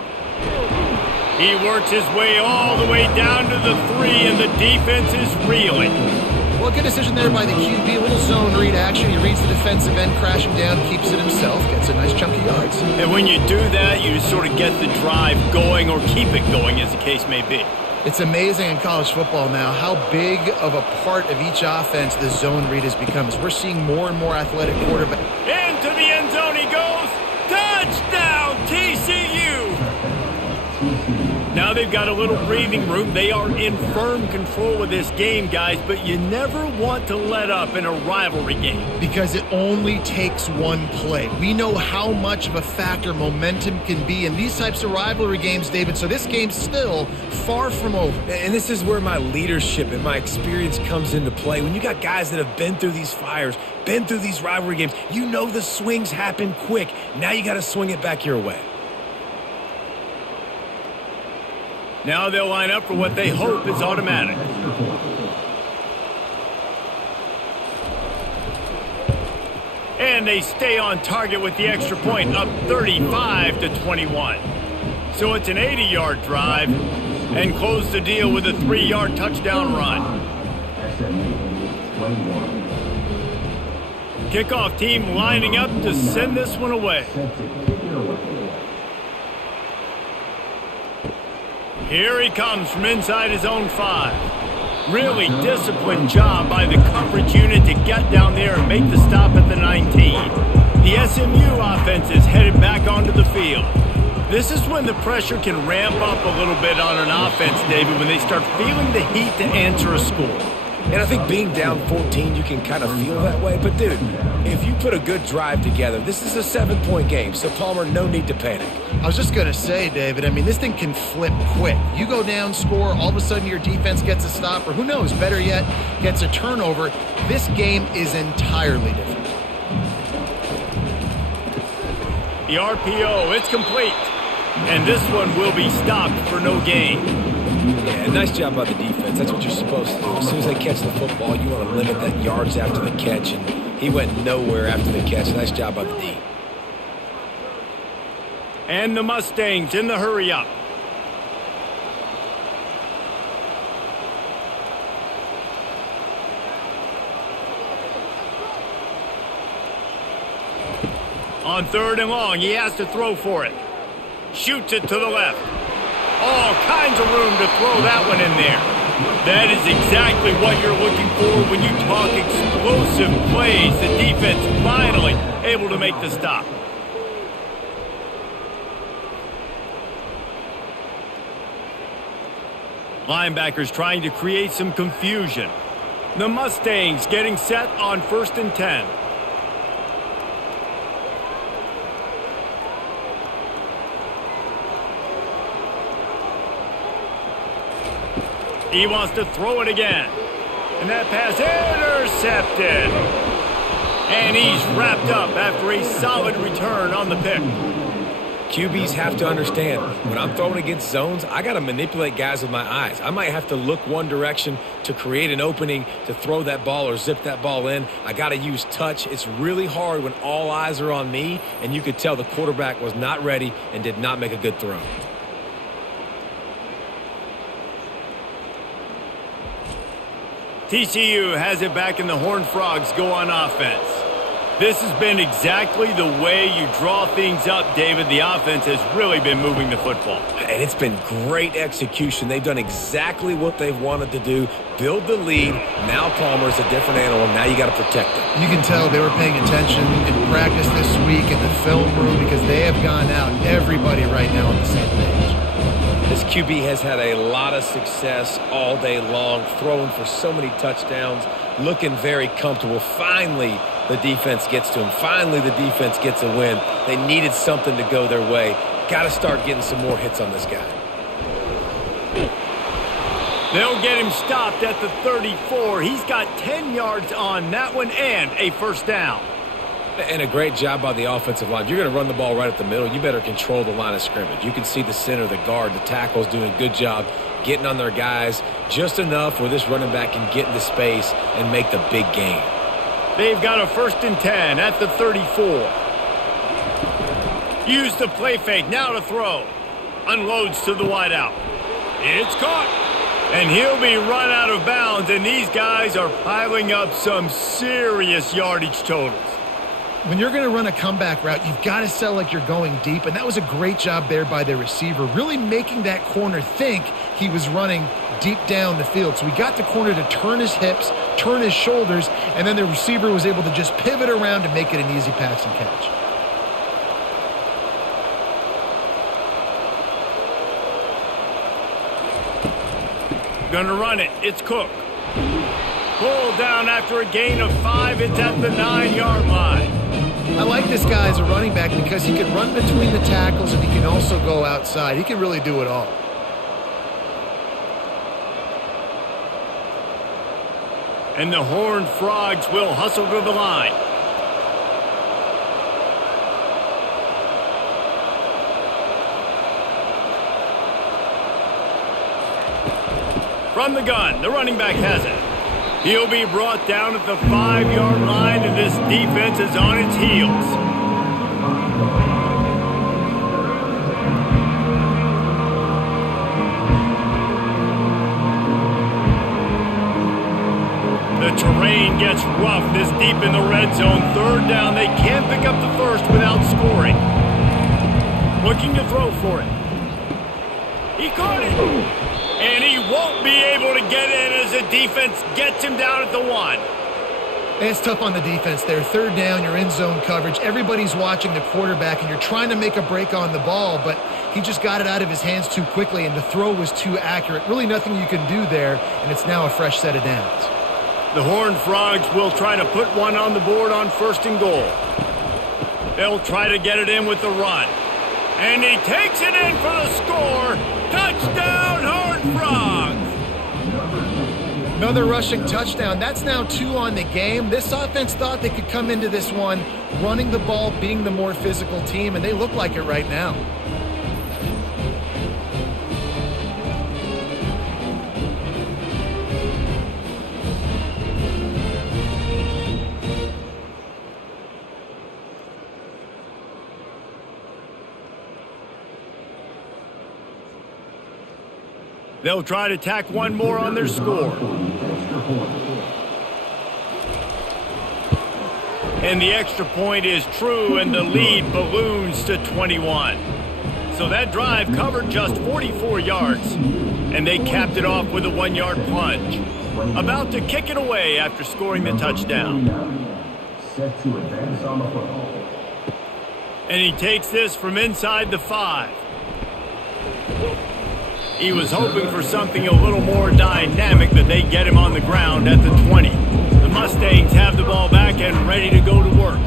He works his way all the way down to the 3, and the defense is reeling. Well, good decision there by the QB. A little zone read action. He reads the defensive end crashing down, keeps it himself, gets a nice chunk of yards. And when you do that, you sort of get the drive going or keep it going, as the case may be. It's amazing in college football now how big of a part of each offense the zone read has become. As we're seeing more and more athletic quarterbacks. Into the end zone he goes. Touchdown, TCU! Now they've got a little breathing room. They are in firm control of this game, guys, but you never want to let up in a rivalry game. Because it only takes one play. We know how much of a factor momentum can be in these types of rivalry games, David, so this game's still far from over. And this is where my leadership and my experience comes into play. When you got guys that have been through these fires, been through these rivalry games, you know the swings happen quick. Now you got to swing it back your way. Now they'll line up for what they hope is automatic. And they stay on target with the extra point, up 35-21. So it's an 80-yard drive, and close the deal with a 3-yard touchdown run. Kickoff team lining up to send this one away. Here he comes from inside his own 5. Really disciplined job by the coverage unit to get down there and make the stop at the 19. The SMU offense is headed back onto the field. This is when the pressure can ramp up a little bit on an offense, David, when they start feeling the heat to answer a score. And I think being down 14, you can kind of feel that way. But, dude, if you put a good drive together, this is a 7-point game. So, Palmer, no need to panic. I was just going to say, David, I mean, this thing can flip quick. You go down, score, all of a sudden your defense gets a stop, or who knows, better yet, gets a turnover. This game is entirely different. The RPO, it's complete. And this one will be stopped for no gain. Yeah, nice job by the defense. That's what you're supposed to do. As soon as they catch the football, you want to limit that yards after the catch, and he went nowhere after the catch. Nice job by the D. And the Mustangs in the hurry-up. On 3rd and long, he has to throw for it. Shoots it to the left. All kinds of room to throw that one in there. That is exactly what you're looking for when you talk explosive plays. The defense finally able to make the stop. Linebackers trying to create some confusion. The Mustangs getting set on 1st and 10. He wants to throw it again. And that pass intercepted. And he's wrapped up after a solid return on the pick. QBs have to understand, when I'm throwing against zones, I got to manipulate guys with my eyes. I might have to look one direction to create an opening to throw that ball or zip that ball in. I got to use touch. It's really hard when all eyes are on me, and you could tell the quarterback was not ready and did not make a good throw. TCU has it back, and the Horned Frogs go on offense. This has been exactly the way you draw things up, David. The offense has really been moving the football. And it's been great execution. They've done exactly what they've wanted to do. Build the lead. Now Palmer's a different animal. Now you got to protect him. You can tell they were paying attention in practice this week in the film room because they have gone out. Everybody right now on the same page. This QB has had a lot of success all day long, throwing for so many touchdowns, looking very comfortable. Finally, the defense gets to him. Finally, the defense gets a win. They needed something to go their way. Got to start getting some more hits on this guy. They'll get him stopped at the 34. He's got 10 yards on that one and a first down. And a great job by the offensive line. If you're going to run the ball right up the middle, you better control the line of scrimmage. You can see the center, the guard, the tackles doing a good job getting on their guys just enough where this running back can get into space and make the big gain. They've got a 1st and 10 at the 34. Use the play fake now to throw. Unloads to the wideout. It's caught. And he'll be run out of bounds, and these guys are piling up some serious yardage totals. When you're going to run a comeback route, you've got to sell like you're going deep, and that was a great job there by the receiver, really making that corner think he was running deep down the field. So we got the corner to turn his hips, turn his shoulders, and then the receiver was able to just pivot around and make it an easy pass and catch. Gonna run it. It's Cook. Pulled down after a gain of 5. It's at the 9-yard line. I like this guy as a running back because he can run between the tackles and he can also go outside. He can really do it all. And the Horned Frogs will hustle to the line. From the gun, the running back has it. He'll be brought down at the 5-yard line, and this defense is on its heels. The terrain gets rough this deep in the red zone. 3rd down, they can't pick up the first without scoring. Looking to throw for it. He caught it. And he won't be able to get in as the defense gets him down at the 1. It's tough on the defense there. 3rd down, you're in zone coverage. Everybody's watching the quarterback, and you're trying to make a break on the ball, but he just got it out of his hands too quickly, and the throw was too accurate. Really nothing you can do there, and it's now a fresh set of downs. The Horned Frogs will try to put one on the board on 1st and goal. They'll try to get it in with the run. And he takes it in for the score. Touchdown, Horned Frogs! Another rushing touchdown. That's now 2 on the game. This offense thought they could come into this one running the ball, being the more physical team, and they look like it right now. They'll try to tack one more on their score. And the extra point is true, and the lead balloons to 21. So that drive covered just 44 yards, and they capped it off with a 1-yard plunge. About to kick it away after scoring the touchdown. Set to advance on the football. And he takes this from inside the 5. He was hoping for something a little more dynamic, that they get him on the ground at the 20. The Mustangs have the ball back and ready to go to work.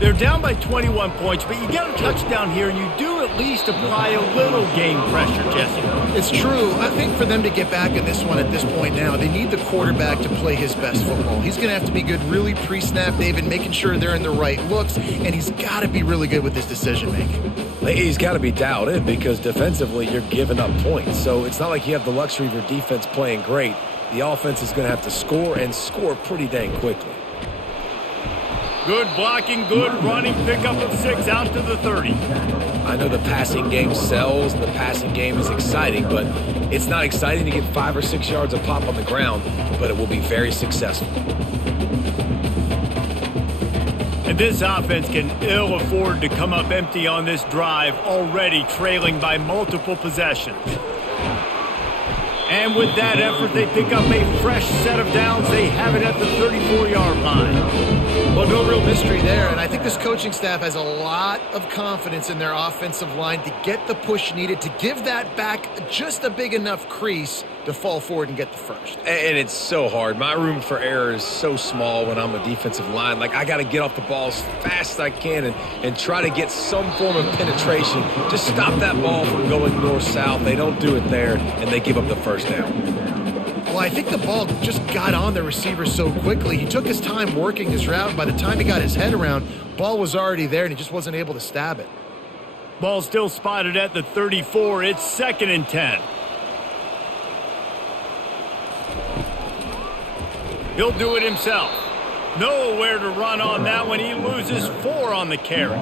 They're down by 21 points, but you get a touchdown here, and you do at least apply a little game pressure, Jesse. It's true. I think for them to get back in this one at this point now, they need the quarterback to play his best football. He's going to have to be good really pre-snap, David, making sure they're in the right looks, and he's got to be really good with his decision-making. He's got to be dialed in because defensively you're giving up points. So it's not like you have the luxury of your defense playing great. The offense is going to have to score and score pretty dang quickly. Good blocking, good running, pickup of 6 out to the 30. I know the passing game sells, the passing game is exciting, but it's not exciting to get 5 or 6 yards of pop on the ground, but it will be very successful. And this offense can ill afford to come up empty on this drive, already trailing by multiple possessions. And with that effort, they pick up a fresh set of downs. They have it at the 34-yard line. Well, no real mystery there, and I think this coaching staff has a lot of confidence in their offensive line to get the push needed to give that back just a big enough crease to fall forward and get the first. And it's so hard. My room for error is so small when I'm a defensive line. Like, I got to get off the ball as fast as I can and try to get some form of penetration. Just stop that ball from going north-south. They don't do it there, and they give up the first down. Well, I think the ball just got on the receiver so quickly. He took his time working his route. By the time he got his head around, ball was already there, and he just wasn't able to stab it. Ball still spotted at the 34. It's 2nd and 10. He'll do it himself. Nowhere to run on that one. He loses 4 on the carry.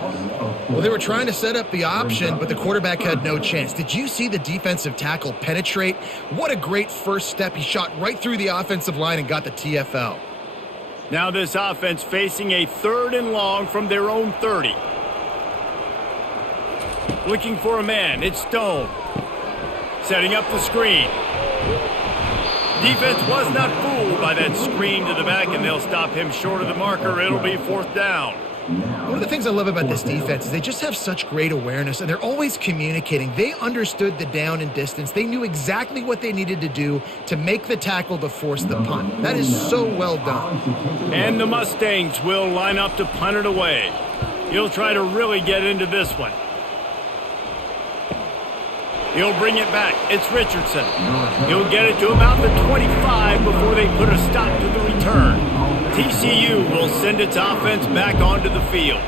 Well, they were trying to set up the option, but the quarterback had no chance. Did you see the defensive tackle penetrate? What a great first step. He shot right through the offensive line and got the TFL. Now this offense facing a 3rd and long from their own 30. Looking for a man. It's Stone. Setting up the screen. Defense was not fooled by that screen to the back, and they'll stop him short of the marker. It'll be 4th down. One of the things I love about this defense is they just have such great awareness, and they're always communicating. They understood the down and distance. They knew exactly what they needed to do to make the tackle to force the punt. That is so well done. And the Mustangs will line up to punt it away. He'll try to really get into this one. He'll bring it back. It's Richardson. He'll get it to about the 25 before they put a stop to the return. TCU will send its offense back onto the field.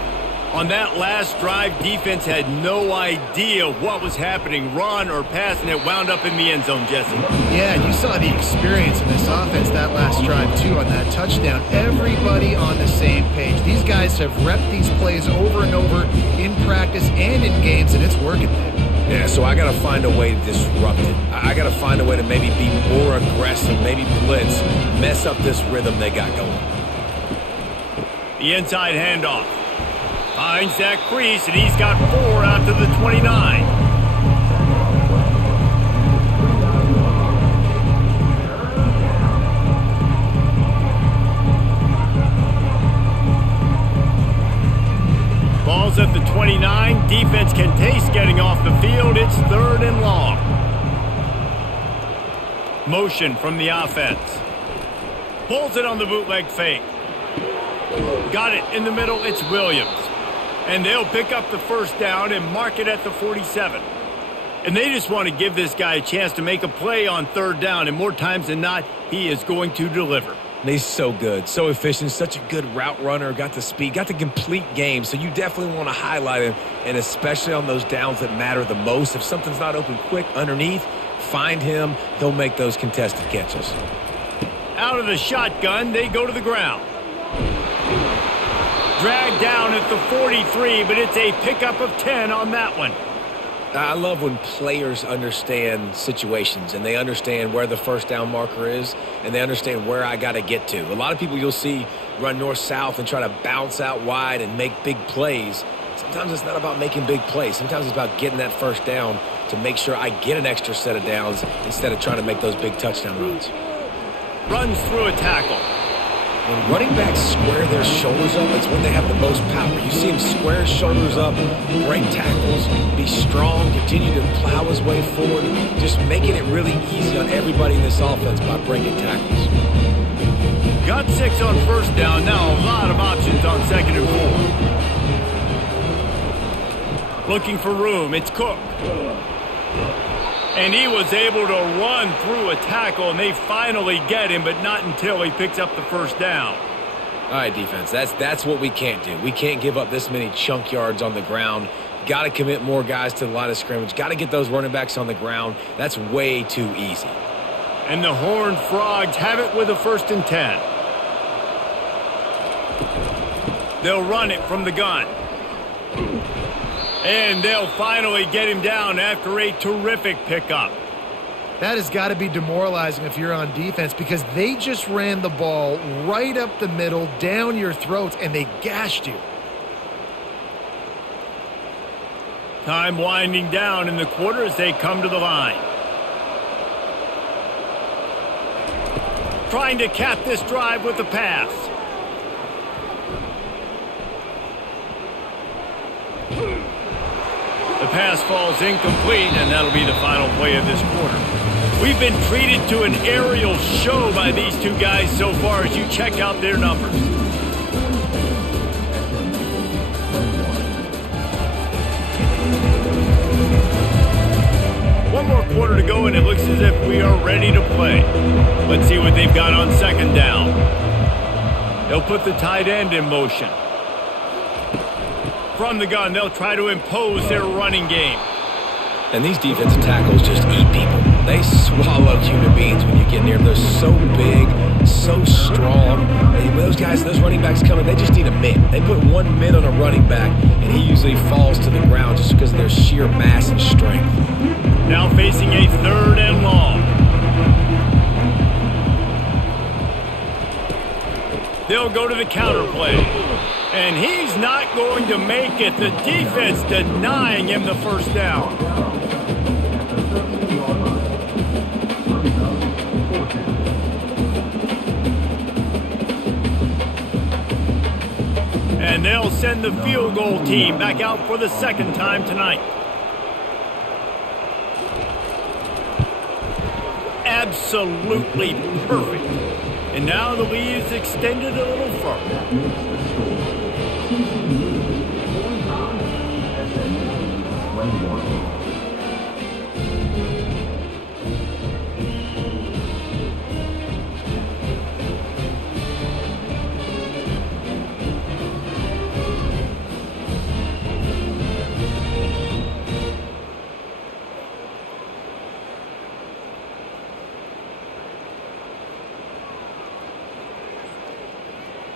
On that last drive, defense had no idea what was happening, run or pass, and it wound up in the end zone, Jesse. Yeah, you saw the experience in this offense that last drive, too, on that touchdown. Everybody on the same page. These guys have repped these plays over and over in practice and in games, and it's working there. Yeah, so I got to find a way to disrupt it. I got to find a way to maybe be more aggressive, maybe blitz, mess up this rhythm they got going. The inside handoff. Finds that crease, and he's got 4 out to the 29. Ball's at the 29. Defense can taste getting off the field. It's 3rd and long. Motion from the offense. Pulls it on the bootleg fake. Got it in the middle. It's Williams. And they'll pick up the first down and mark it at the 47. And they just want to give this guy a chance to make a play on 3rd down. And more times than not, he is going to deliver. He's so good, so efficient, such a good route runner, got the speed, got the complete game. So you definitely want to highlight him, and especially on those downs that matter the most. If something's not open quick underneath, find him. He'll make those contested catches. Out of the shotgun, they go to the ground. Dragged down at the 43, but it's a pickup of 10 on that one. I love when players understand situations and they understand where the first down marker is and they understand where I got to get to. A lot of people you'll see run north-south and try to bounce out wide and make big plays. Sometimes it's not about making big plays. Sometimes it's about getting that first down to make sure I get an extra set of downs instead of trying to make those big touchdown runs. Runs through a tackle. When running backs square their shoulders up, it's when they have the most power. You see him square his shoulders up, break tackles, be strong, continue to plow his way forward, just making it really easy on everybody in this offense by breaking tackles. Got 6 on first down. Now a lot of options on 2nd and 4. Looking for room. It's Cook. And he was able to run through a tackle, and they finally get him, but not until he picks up the first down. All right, defense, that's what we can't do. We can't give up this many chunk yards on the ground. Got to commit more guys to the line of scrimmage. Got to get those running backs on the ground. That's way too easy. And the Horned Frogs have it with a 1st and 10. They'll run it from the gun. And they'll finally get him down after a terrific pickup. That has got to be demoralizing if you're on defense because they just ran the ball right up the middle, down your throats, and they gashed you. Time winding down in the quarter as they come to the line. trying to cap this drive with the pass. The pass falls incomplete, and that'll be the final play of this quarter. We've been treated to an aerial show by these two guys so far as you check out their numbers. One more quarter to go, and it looks as if we are ready to play. Let's see what they've got on second down. They'll put the tight end in motion. From the gun, they'll try to impose their running game. And these defensive tackles just eat people. They swallow human beings when you get near them. They're so big, so strong. And those guys, those running backs coming, they just need a mitt. They put 1 mitt on a running back, and he usually falls to the ground just because of their sheer mass and strength. Now facing a 3rd and long. They'll go to the counter play. And he's not going to make it. The defense denying him the first down. And they'll send the field goal team back out for the 2nd time tonight. Absolutely perfect. And now the lead is extended a little further.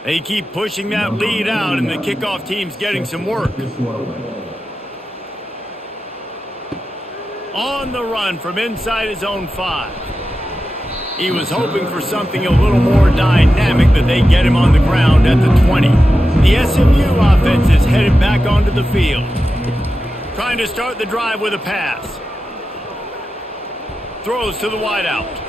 They keep pushing that lead out, and the kickoff team's getting some work. On the run from inside his own 5. He was hoping for something a little more dynamic, but they get him on the ground at the 20. The SMU offense is headed back onto the field. Trying to start the drive with a pass. Throws to the wideout.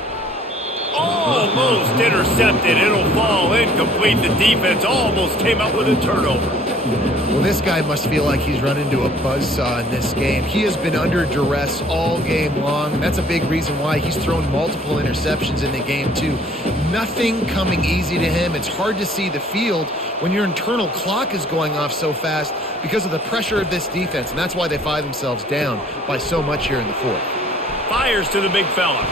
Almost intercepted. It'll fall incomplete. The defense almost came up with a turnover. Well, this guy must feel like he's run into a buzzsaw in this game. He has been under duress all game long, and that's a big reason why he's thrown multiple interceptions in the game, too. Nothing coming easy to him. It's hard to see the field when your internal clock is going off so fast because of the pressure of this defense, and that's why they find themselves down by so much here in the 4th. Fires to the big fella.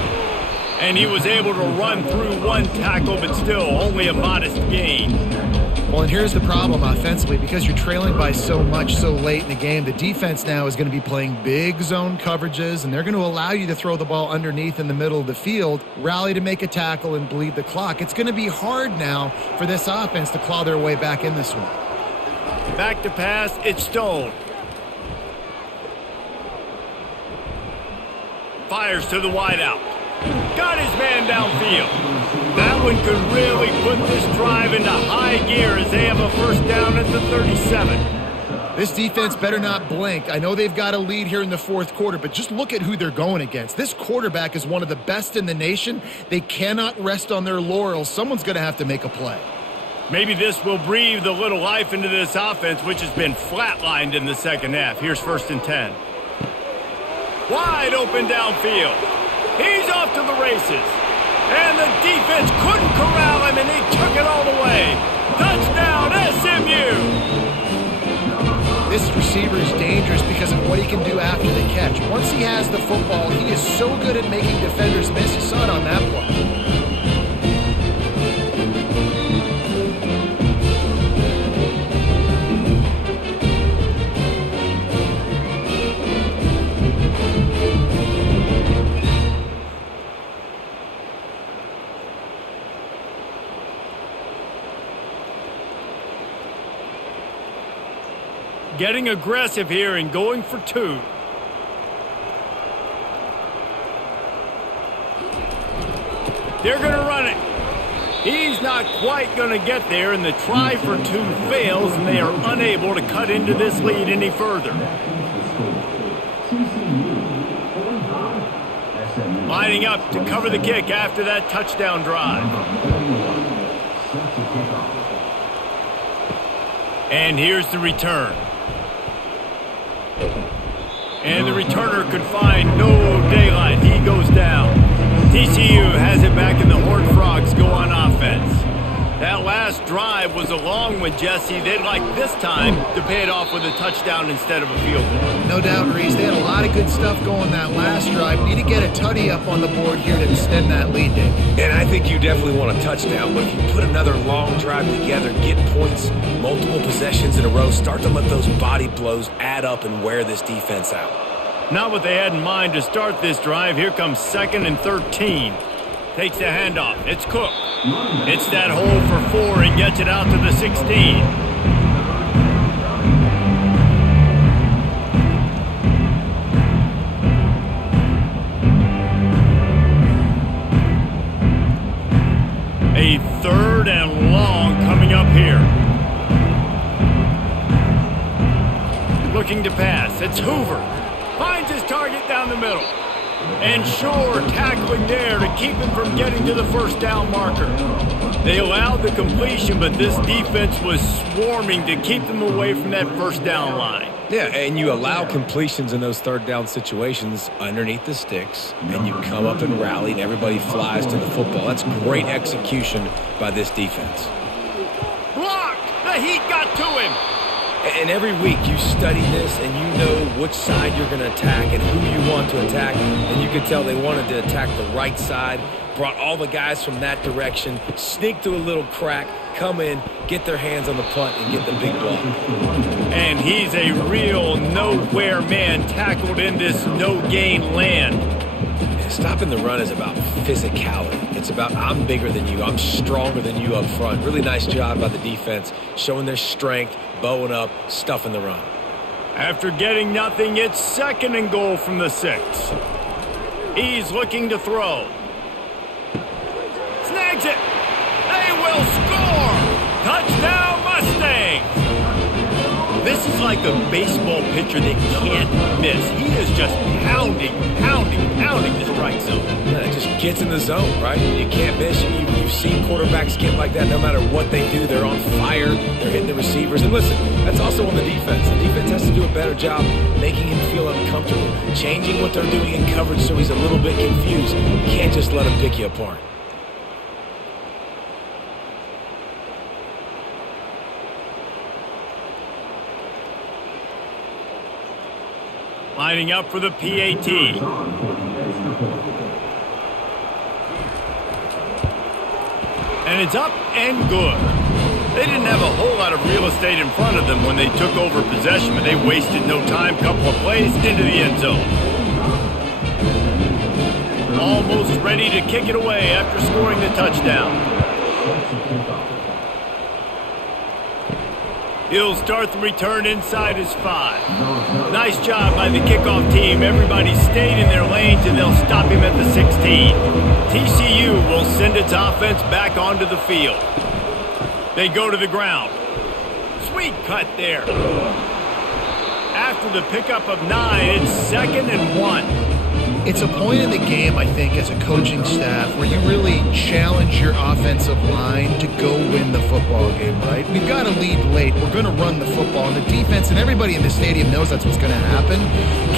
And he was able to run through 1 tackle, but still only a modest gain. Well, and here's the problem offensively. Because you're trailing by so much so late in the game, the defense now is going to be playing big zone coverages, and they're going to allow you to throw the ball underneath in the middle of the field, rally to make a tackle, and bleed the clock. It's going to be hard now for this offense to claw their way back in this one. Back to pass, it's Stone. Fires to the wideout. Got his man downfield. That one could really put this drive into high gear as they have a first down at the 37. This defense better not blink. I know they've got a lead here in the 4th quarter, but just look at who they're going against. This quarterback is one of the best in the nation. They cannot rest on their laurels. Someone's going to have to make a play. Maybe this will breathe a little life into this offense, which has been flatlined in the 2nd half. Here's 1st and 10. Wide open downfield. He's off to the races. And the defense couldn't corral him, and he took it all the way. Touchdown, SMU! This receiver is dangerous because of what he can do after the catch. Once he has the football, he is so good at making defenders miss. You saw it on that play. Getting aggressive here and going for 2. They're going to run it. He's not quite going to get there, and the try for 2 fails, and they are unable to cut into this lead any further. Lining up to cover the kick after that touchdown drive. And here's the return. And the returner could find no daylight. He goes down. TCU has it back and the Horned Frogs go on offense. That last drive was a long one, Jesse. They'd like this time to pay it off with a touchdown instead of a field goal. No doubt, Reese. They had a lot of good stuff going that last drive. Need to get a tutty up on the board here to extend that lead, Dave. And I think you definitely want a touchdown, but if you put another long drive together, get points, multiple possessions in a row, start to let those body blows add up and wear this defense out. Not what they had in mind to start this drive. Here comes 2nd and 13. Takes the handoff. It's Cook. It's that hole for 4 and gets it out to the 16. A 3rd and long coming up here. Looking to pass. It's Hoover. Finds his target down the middle. And Shore tackling there to keep him from getting to the first down marker. They allowed the completion, but this defense was swarming to keep them away from that first down line. Yeah, and you allow completions in those 3rd down situations underneath the sticks, and you come up and rally, and everybody flies to the football. That's great execution by this defense. Blocked! The heat got to him! And every week you study this and you know which side you're going to attack and who you want to attack. And you could tell they wanted to attack the right side, brought all the guys from that direction, sneak through a little crack, come in, get their hands on the punt, and get the big block. And he's a real nowhere man tackled in this no-gain land. And stopping the run is about physicality. It's about I'm bigger than you, I'm stronger than you up front. Really nice job by the defense, showing their strength, bowing up, stuffing the run. After getting nothing, it's 2nd and goal from the 6. He's looking to throw. Snags it. They will score. Touchdown Mustangs. This is like a baseball pitcher that can't miss. He is just pounding the strike zone. Yeah, it just gets in the zone, right? You can't miss. You've seen quarterbacks get like that. No matter what they do, they're on fire. They're hitting the receivers. And listen, that's also on the defense. The defense has to do a better job making him feel uncomfortable, changing what they're doing in coverage so he's a little bit confused. You can't just let him pick you apart. Lining up for the PAT. And it's up and good. They didn't have a whole lot of real estate in front of them when they took over possession, but they wasted no time. Couple of plays into the end zone. Almost ready to kick it away after scoring the touchdown. He'll start the return inside his 5. Nice job by the kickoff team. Everybody stayed in their lanes, and they'll stop him at the 16. TCU will send its offense back onto the field. They go to the ground. Sweet cut there. After the pickup of 9, it's 2nd and 1. It's a point in the game, I think, as a coaching staff where you really challenge your offensive line to go win the football game, right? We've got a lead late. We're going to run the football. And the defense and everybody in the stadium knows that's what's going to happen.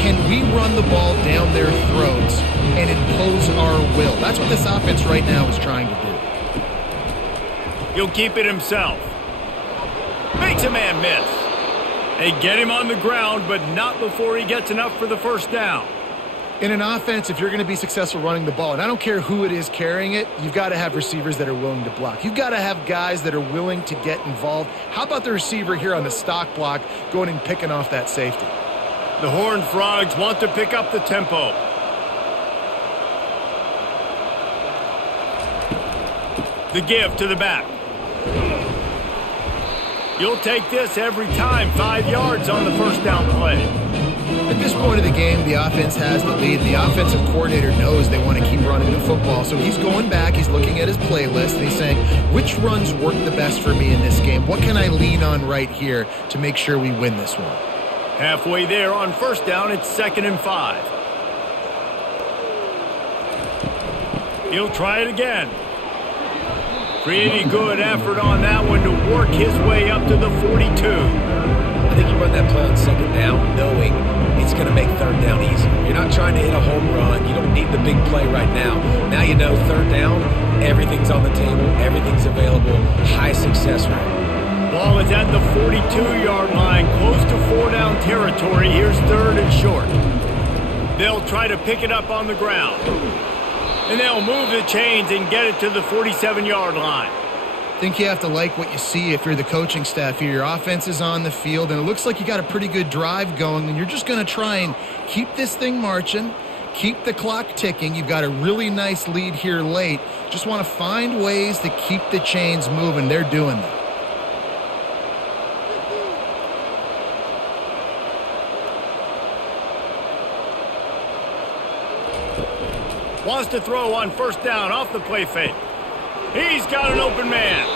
Can we run the ball down their throats and impose our will? That's what this offense right now is trying to do. He'll keep it himself. Makes a man miss. They get him on the ground, but not before he gets enough for the first down. In an offense, if you're going to be successful running the ball, and I don't care who it is carrying it, you've got to have receivers that are willing to block. You've got to have guys that are willing to get involved. How about the receiver here on the stock block going and picking off that safety? The Horned Frogs want to pick up the tempo. The give to the back. You'll take this every time. 5 yards on the first down play. At this point of the game, the offense has the lead. The offensive coordinator knows they want to keep running the football. So he's going back, he's looking at his playlist, and he's saying, which runs work the best for me in this game? What can I lean on right here to make sure we win this one? Halfway there on first down, it's 2nd and 5. He'll try it again. Pretty good effort on that one to work his way up to the 42. I think you run that play on second down knowing it's going to make third down easier. You're not trying to hit a home run. You don't need the big play right now. Now you know third down, everything's on the table, everything's available, high success rate. Ball is at the 42-yard line, close to 4-down territory. Here's third and short. They'll try to pick it up on the ground. And they'll move the chains and get it to the 47-yard line. I think you have to like what you see if you're the coaching staff here. Your offense is on the field, and it looks like you got a pretty good drive going, and you're just going to try and keep this thing marching, keep the clock ticking. You've got a really nice lead here late. Just want to find ways to keep the chains moving. They're doing that. Wants to throw on first down off the play fake. He's got an open man.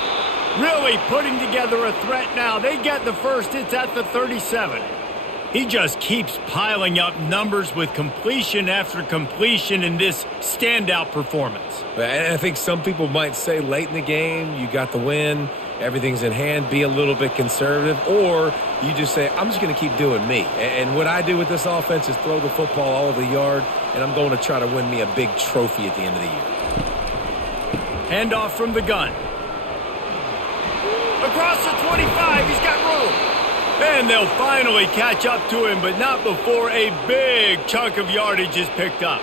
Really putting together a threat now. They get the first. It's at the 37. He just keeps piling up numbers with completion after completion in this standout performance. And I think some people might say late in the game, you got the win, everything's in hand, be a little bit conservative, or you just say, I'm just going to keep doing me. And what I do with this offense is throw the football all over the yard, and I'm going to try to win me a big trophy at the end of the year. Handoff from the gun. Across the 25, he's got room. And they'll finally catch up to him, but not before a big chunk of yardage is picked up.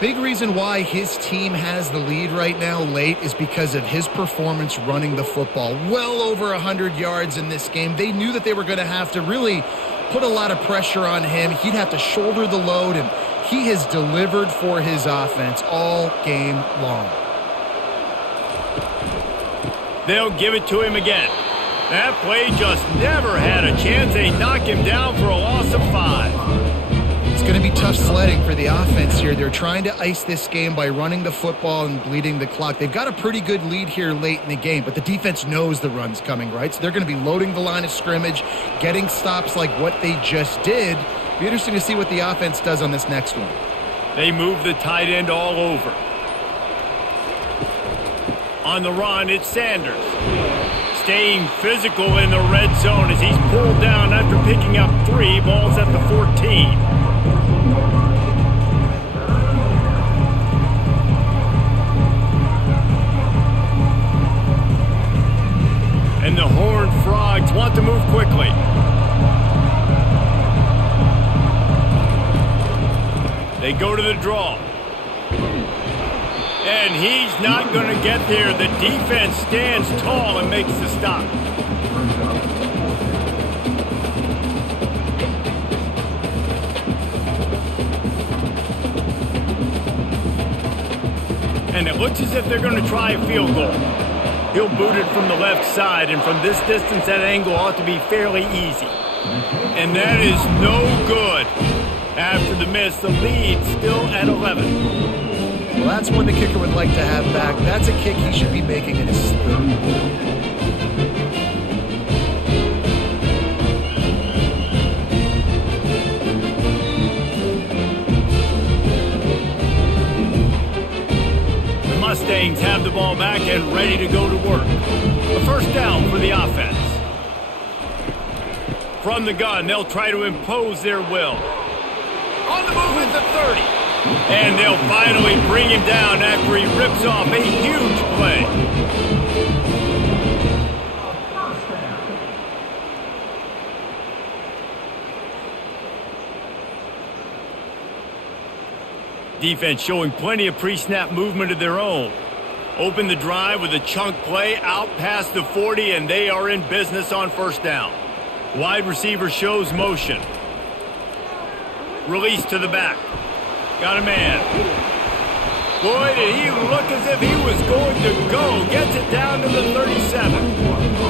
Big reason why his team has the lead right now late is because of his performance running the football. Well over 100 yards in this game. They knew that they were going to have to really put a lot of pressure on him. He'd have to shoulder the load, and he has delivered for his offense all game long. They'll give it to him again. That play just never had a chance. They knock him down for a loss of 5. It's going to be tough sledding for the offense here. They're trying to ice this game by running the football and bleeding the clock. They've got a pretty good lead here late in the game, but the defense knows the run's coming, right? So they're going to be loading the line of scrimmage, getting stops like what they just did. Be interesting to see what the offense does on this next one. They move the tight end all over. On the run, it's Sanders. Staying physical in the red zone as he's pulled down after picking up 3. Balls at the 14. And the Horned Frogs want to move quickly. They go to the draw. And he's not going to get there. The defense stands tall and makes the stop. And it looks as if they're going to try a field goal. He'll boot it from the left side, and from this distance, that angle ought to be fairly easy. And that is no good. After the miss, the lead still at 11. Well, that's one the kicker would like to have back. That's a kick he should be making in his third. The Mustangs have the ball back and ready to go to work. A first down for the offense. From the gun, they'll try to impose their will. On the move is the 30. And they'll finally bring him down after he rips off a huge play. Defense showing plenty of pre-snap movement of their own. Open the drive with a chunk play out past the 40, and they are in business on first down. Wide receiver shows motion. Release to the back. Got a man. Boy, did he look as if he was going to go. Gets it down to the 37.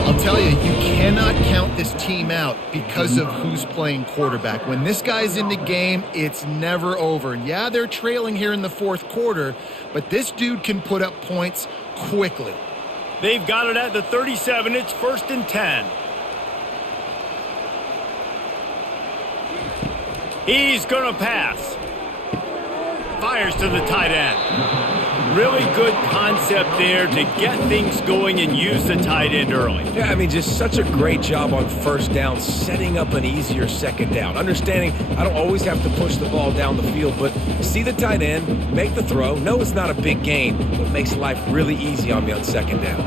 I'll tell you, you cannot count this team out because of who's playing quarterback. When this guy's in the game, it's never over. Yeah, they're trailing here in the fourth quarter, but this dude can put up points quickly. They've got it at the 37. It's 1st and 10. He's going to pass. Fires to the tight end. Really good concept there to get things going and use the tight end early. Yeah, I mean, just such a great job on first down, setting up an easier second down. Understanding I don't always have to push the ball down the field, but see the tight end, make the throw. No, it's not a big gain, but makes life really easy on me on second down.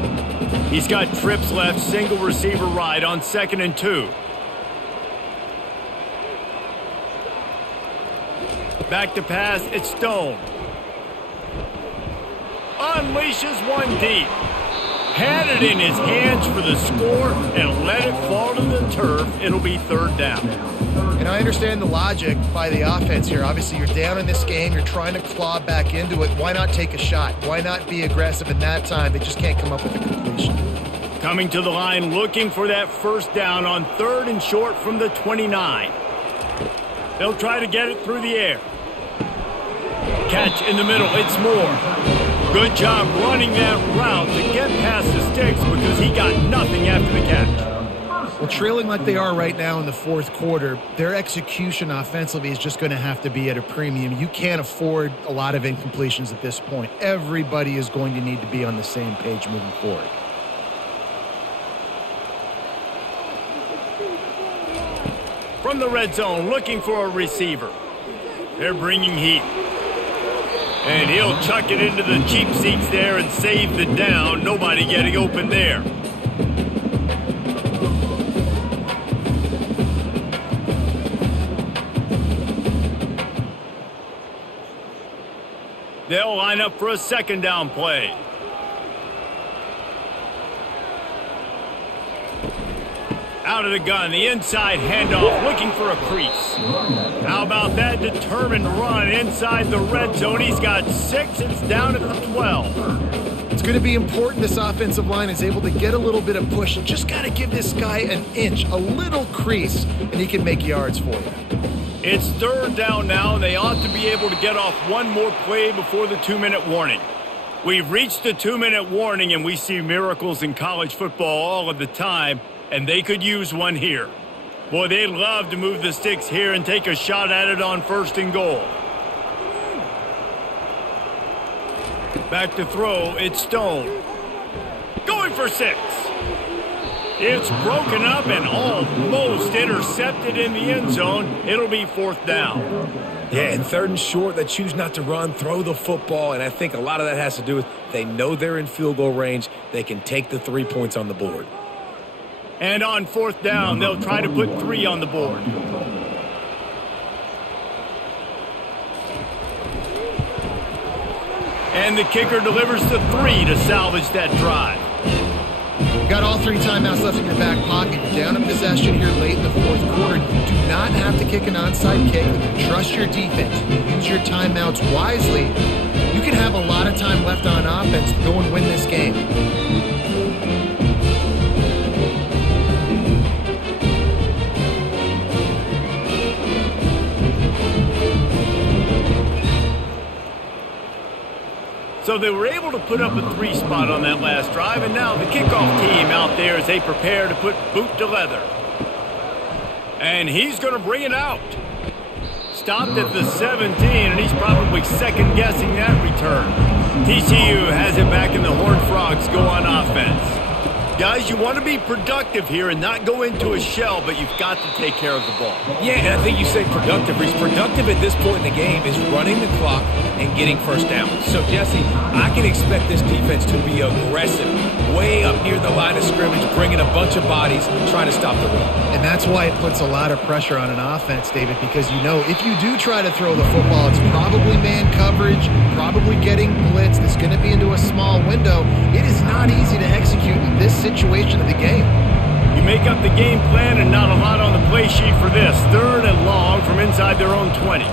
He's got trips left, single receiver right on 2nd and 2. Back to pass, it's Stone. Unleashes one deep. Had it in his hands for the score and let it fall to the turf. It'll be 3rd down. And I understand the logic by the offense here. Obviously, you're down in this game. You're trying to claw back into it. Why not take a shot? Why not be aggressive in that time? They just can't come up with a completion. Coming to the line, looking for that first down on 3rd and short from the 29. They'll try to get it through the air. Catch in the middle. It's Moore. Good job running that route to get past the sticks because he got nothing after the catch. Well, trailing like they are right now in the 4th quarter, their execution offensively is just going to have to be at a premium. You can't afford a lot of incompletions at this point. Everybody is going to need to be on the same page moving forward. From the red zone, looking for a receiver. They're bringing heat. And he'll chuck it into the cheap seats there and save the down. Nobody getting open there. They'll line up for a 2nd down play. Out of the gun, the inside handoff, looking for a crease. How about that determined run inside the red zone? He's got 6, it's down at the 12. It's going to be important this offensive line is able to get a little bit of push. Just got to give this guy an inch, a little crease, and he can make yards for you. It's 3rd down now. They ought to be able to get off one more play before the 2-minute warning. We've reached the 2-minute warning, and we see miracles in college football all of the time. And they could use one here. Boy, they'd love to move the sticks here and take a shot at it on 1st and goal. Back to throw, it's Stone. Going for 6. It's broken up and almost intercepted in the end zone. It'll be 4th down. Yeah, and 3rd and short, they choose not to run, throw the football, and I think a lot of that has to do with they know they're in field goal range. They can take the 3 points on the board. And on 4th down, they'll try to put 3 on the board. And the kicker delivers the 3 to salvage that drive. Got all 3 timeouts left in your back pocket. You're down in possession here late in the 4th quarter. You do not have to kick an onside kick. You trust your defense. You use your timeouts wisely. You can have a lot of time left on offense to go and win this game. So they were able to put up a 3 spot on that last drive, and now the kickoff team out there as they prepare to put boot to leather. And he's going to bring it out. Stopped at the 17, and he's probably second-guessing that return. TCU has it back, and the Horned Frogs go on offense. Guys, you want to be productive here and not go into a shell, but you've got to take care of the ball. Yeah, and I think you say productive. He's productive at this point in the game is running the clock and getting first down. So, Jesse, I can expect this defense to be aggressive, way up near the line of scrimmage, bringing a bunch of bodies, trying to stop the run. And that's why it puts a lot of pressure on an offense, David, because you know if you do try to throw the football, it's probably man coverage, probably getting blitzed. It's going to be into a small window. It is not easy to execute in this situation of the game. You make up the game plan and not a lot on the play sheet for this. 3rd and long from inside their own 20.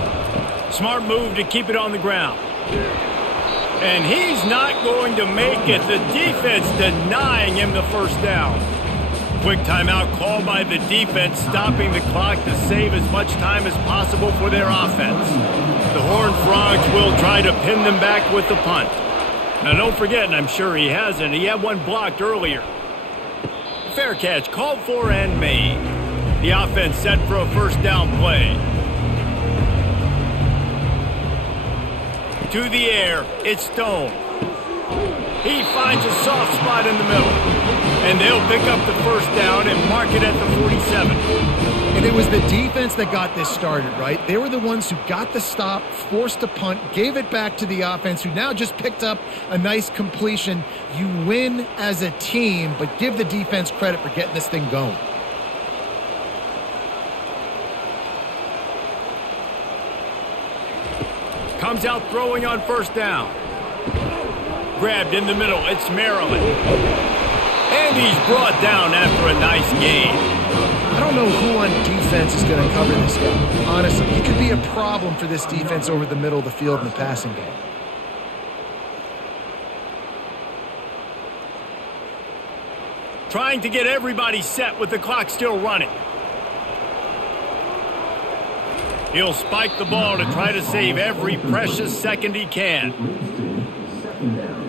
Smart move to keep it on the ground. And he's not going to make it. The defense denying him the first down. Quick timeout called by the defense, stopping the clock to save as much time as possible for their offense. The Horned Frogs will try to pin them back with the punt. Now don't forget, and I'm sure he hasn't, he had one blocked earlier. Fair catch called for and made. The offense set for a first down play. to the air. It's Stone. He finds a soft spot in the middle. And they'll pick up the first down and mark it at the 47. And it was the defense that got this started, right? They were the ones who got the stop, forced a punt, gave it back to the offense, who now just picked up a nice completion. You win as a team, but give the defense credit for getting this thing going. Comes out throwing on first down. Grabbed in the middle. It's Maryland. And he's brought down after a nice gain. I don't know who on defense is going to cover this guy. Honestly, he could be a problem for this defense over the middle of the field in the passing game. Trying to get everybody set with the clock still running. He'll spike the ball to try to save every precious second he can. Second down.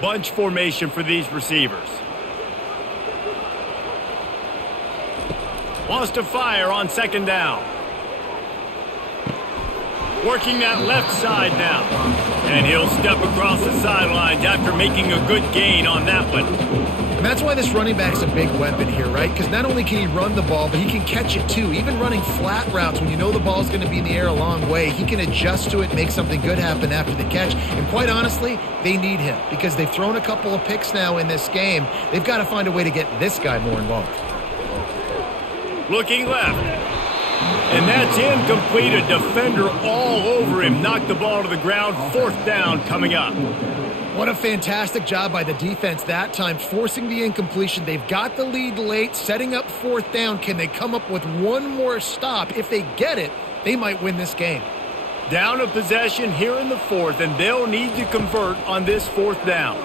Bunch formation for these receivers. Wants to fire on second down. Working that left side now. And he'll step across the sidelines after making a good gain on that one. And that's why this running back's a big weapon here, right? Because not only can he run the ball, but he can catch it too. Even running flat routes when you know the ball's going to be in the air a long way, he can adjust to it, make something good happen after the catch. And quite honestly, they need him because they've thrown a couple of picks now in this game. They've got to find a way to get this guy more involved. Looking left. And that's incomplete. A defender all over him. Knocked the ball to the ground. Fourth down coming up. What a fantastic job by the defense that time, forcing the incompletion. They've got the lead late, setting up fourth down. Can they come up with one more stop? If they get it, they might win this game. Down a possession here in the fourth, and they'll need to convert on this fourth down.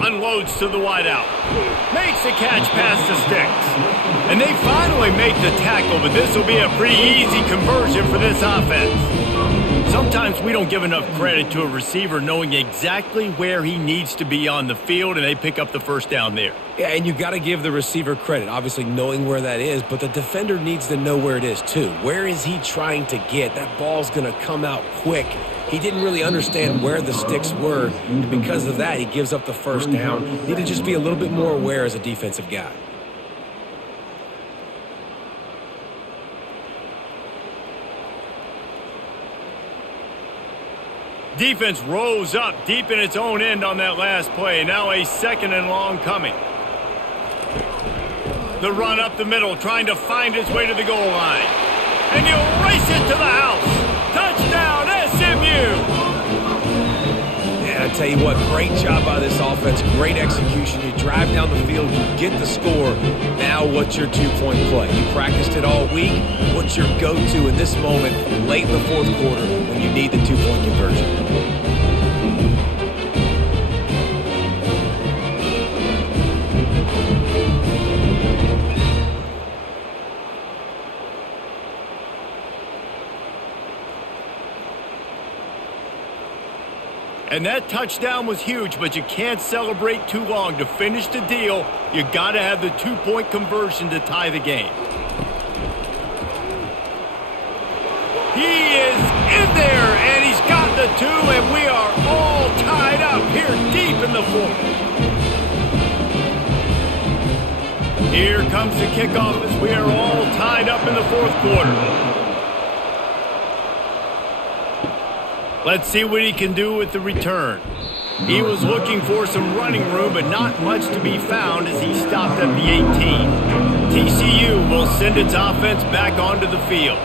Unloads to the wideout. Makes a catch past the sticks. And they finally make the tackle, but this will be a pretty easy conversion for this offense. Sometimes we don't give enough credit to a receiver knowing exactly where he needs to be on the field, and they pick up the first down there. Yeah, and you got to give the receiver credit, obviously knowing where that is, but the defender needs to know where it is too. Where is he trying to get? That ball's going to come out quick. He didn't really understand where the sticks were, and because of that, he gives up the first down. Need to just be a little bit more aware as a defensive guy. Defense rose up deep in its own end on that last play. Now a second and long coming. The run up the middle, trying to find his way to the goal line. And he'll race it to the house. Touchdown, SMU! Yeah, I tell you what, great job by this offense. Great execution. You drive down the field, you get the score. Now what's your two-point play? You practiced it all week. What's your go-to in this moment late in the fourth quarter when you need the two-point conversion? And that touchdown was huge, but you can't celebrate too long. To finish the deal, you got to have the two-point conversion to tie the game. He is in there, and he's got the two, and we are all tied up here deep in the fourth. Here comes the kickoff as we are all tied up in the fourth quarter. Let's see what he can do with the return. He was looking for some running room, but not much to be found as he stopped at the 18. TCU will send its offense back onto the field.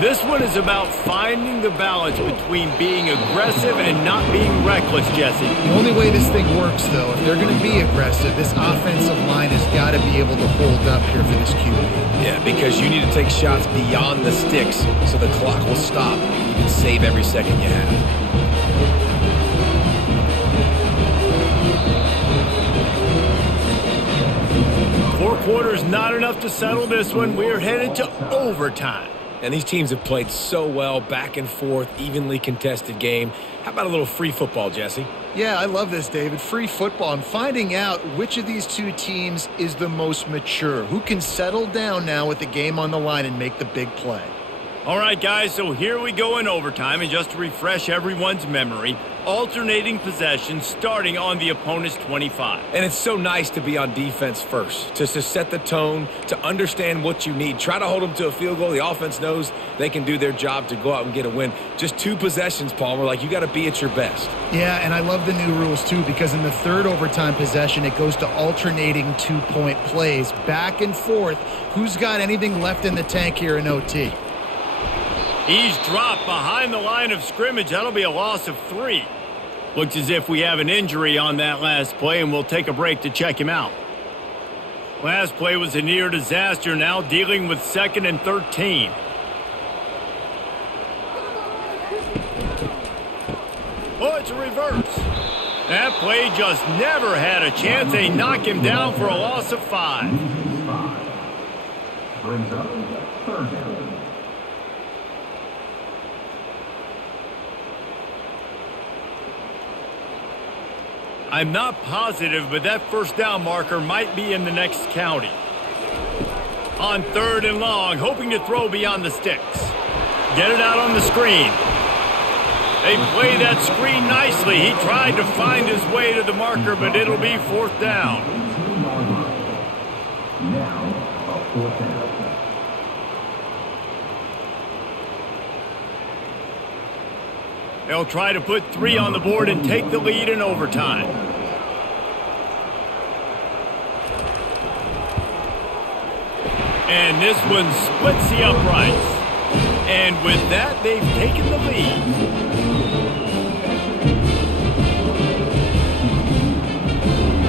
This one is about finding the balance between being aggressive and not being reckless, Jesse. The only way this thing works, though, if they're going to be aggressive, this offensive line has got to be able to hold up here for this QB. Yeah, because you need to take shots beyond the sticks so the clock will stop. You can save every second you have. Four quarters not enough to settle this one. We're headed to overtime. And these teams have played so well, back and forth, evenly contested game. How about a little free football, Jesse? Yeah, I love this, David. Free football. I'm finding out which of these two teams is the most mature, who can settle down now with the game on the line and make the big play. All right, guys, so here we go in overtime, and just to refresh everyone's memory, alternating possession starting on the opponent's 25. And it's so nice to be on defense first, to set the tone, to understand what you need. Try to hold them to a field goal. The offense knows they can do their job to go out and get a win. Just 2 possessions, Palmer, like you got to be at your best. Yeah, and I love the new rules, too, because in the third overtime possession, it goes to alternating 2-point plays, back and forth. Who's got anything left in the tank here in OT? He's dropped behind the line of scrimmage. That'll be a loss of 3. Looks as if we have an injury on that last play, and we'll take a break to check him out. Last play was a near disaster, now dealing with 2nd and 13. Oh, it's a reverse. That play just never had a chance. They knock him down for a loss of 5. Brings up 3rd down. I'm not positive, but that first down marker might be in the next county. On 3rd and long, hoping to throw beyond the sticks. Get it out on the screen. They play that screen nicely. He tried to find his way to the marker, but it'll be 4th down. Now, a 4th down. They'll try to put 3 on the board and take the lead in overtime. And this one splits the uprights. And with that, they've taken the lead.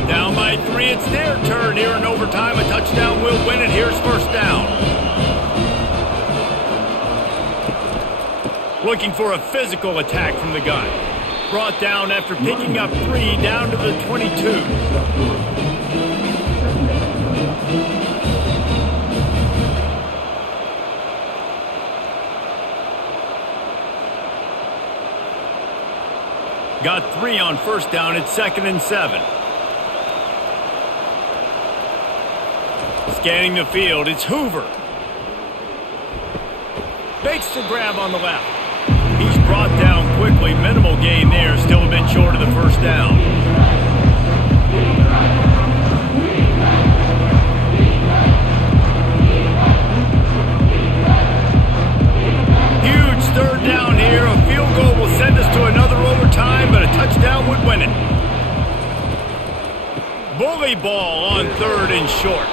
Down by 3, it's their turn here in overtime. A touchdown will win it. Here's 1st down. Looking for a physical attack from the gun. Brought down after picking up 3 down to the 22. Got 3 on 1st down. It's 2nd and 7. Scanning the field, it's Hoover. Bakes the grab on the left. He's brought down quickly. Minimal gain there. Still a bit short of the 1st down. Huge 3rd down here. A field goal will send us to another overtime, but a touchdown would win it. Bully ball on 3rd and short.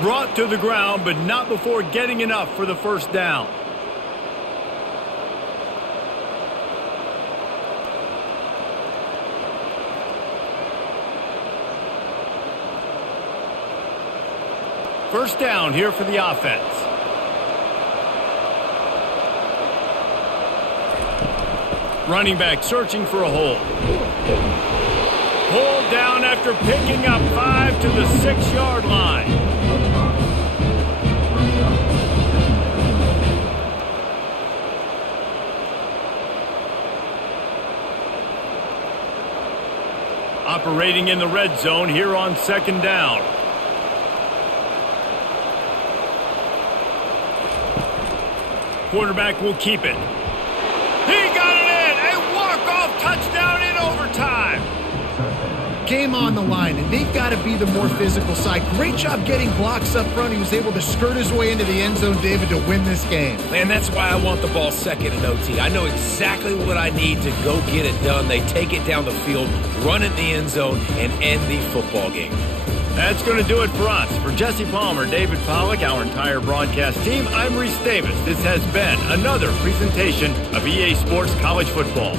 Brought to the ground, but not before getting enough for the 1st down. First down here for the offense. Running back searching for a hole. Pulled down after picking up 5 to the 6-yard line. Operating in the red zone here on 2nd down. Quarterback will keep it. He got it in! A walk-off touchdown in overtime! Game on the line, and they've got to be the more physical side. Great job getting blocks up front. He was able to skirt his way into the end zone, David, to win this game. Man, that's why I want the ball 2nd in OT. I know exactly what I need to go get it done. They take it down the field, run it in the end zone, and end the football game. That's going to do it for us. For Jesse Palmer, David Pollack, our entire broadcast team, I'm Reese Davis. This has been another presentation of EA Sports College Football.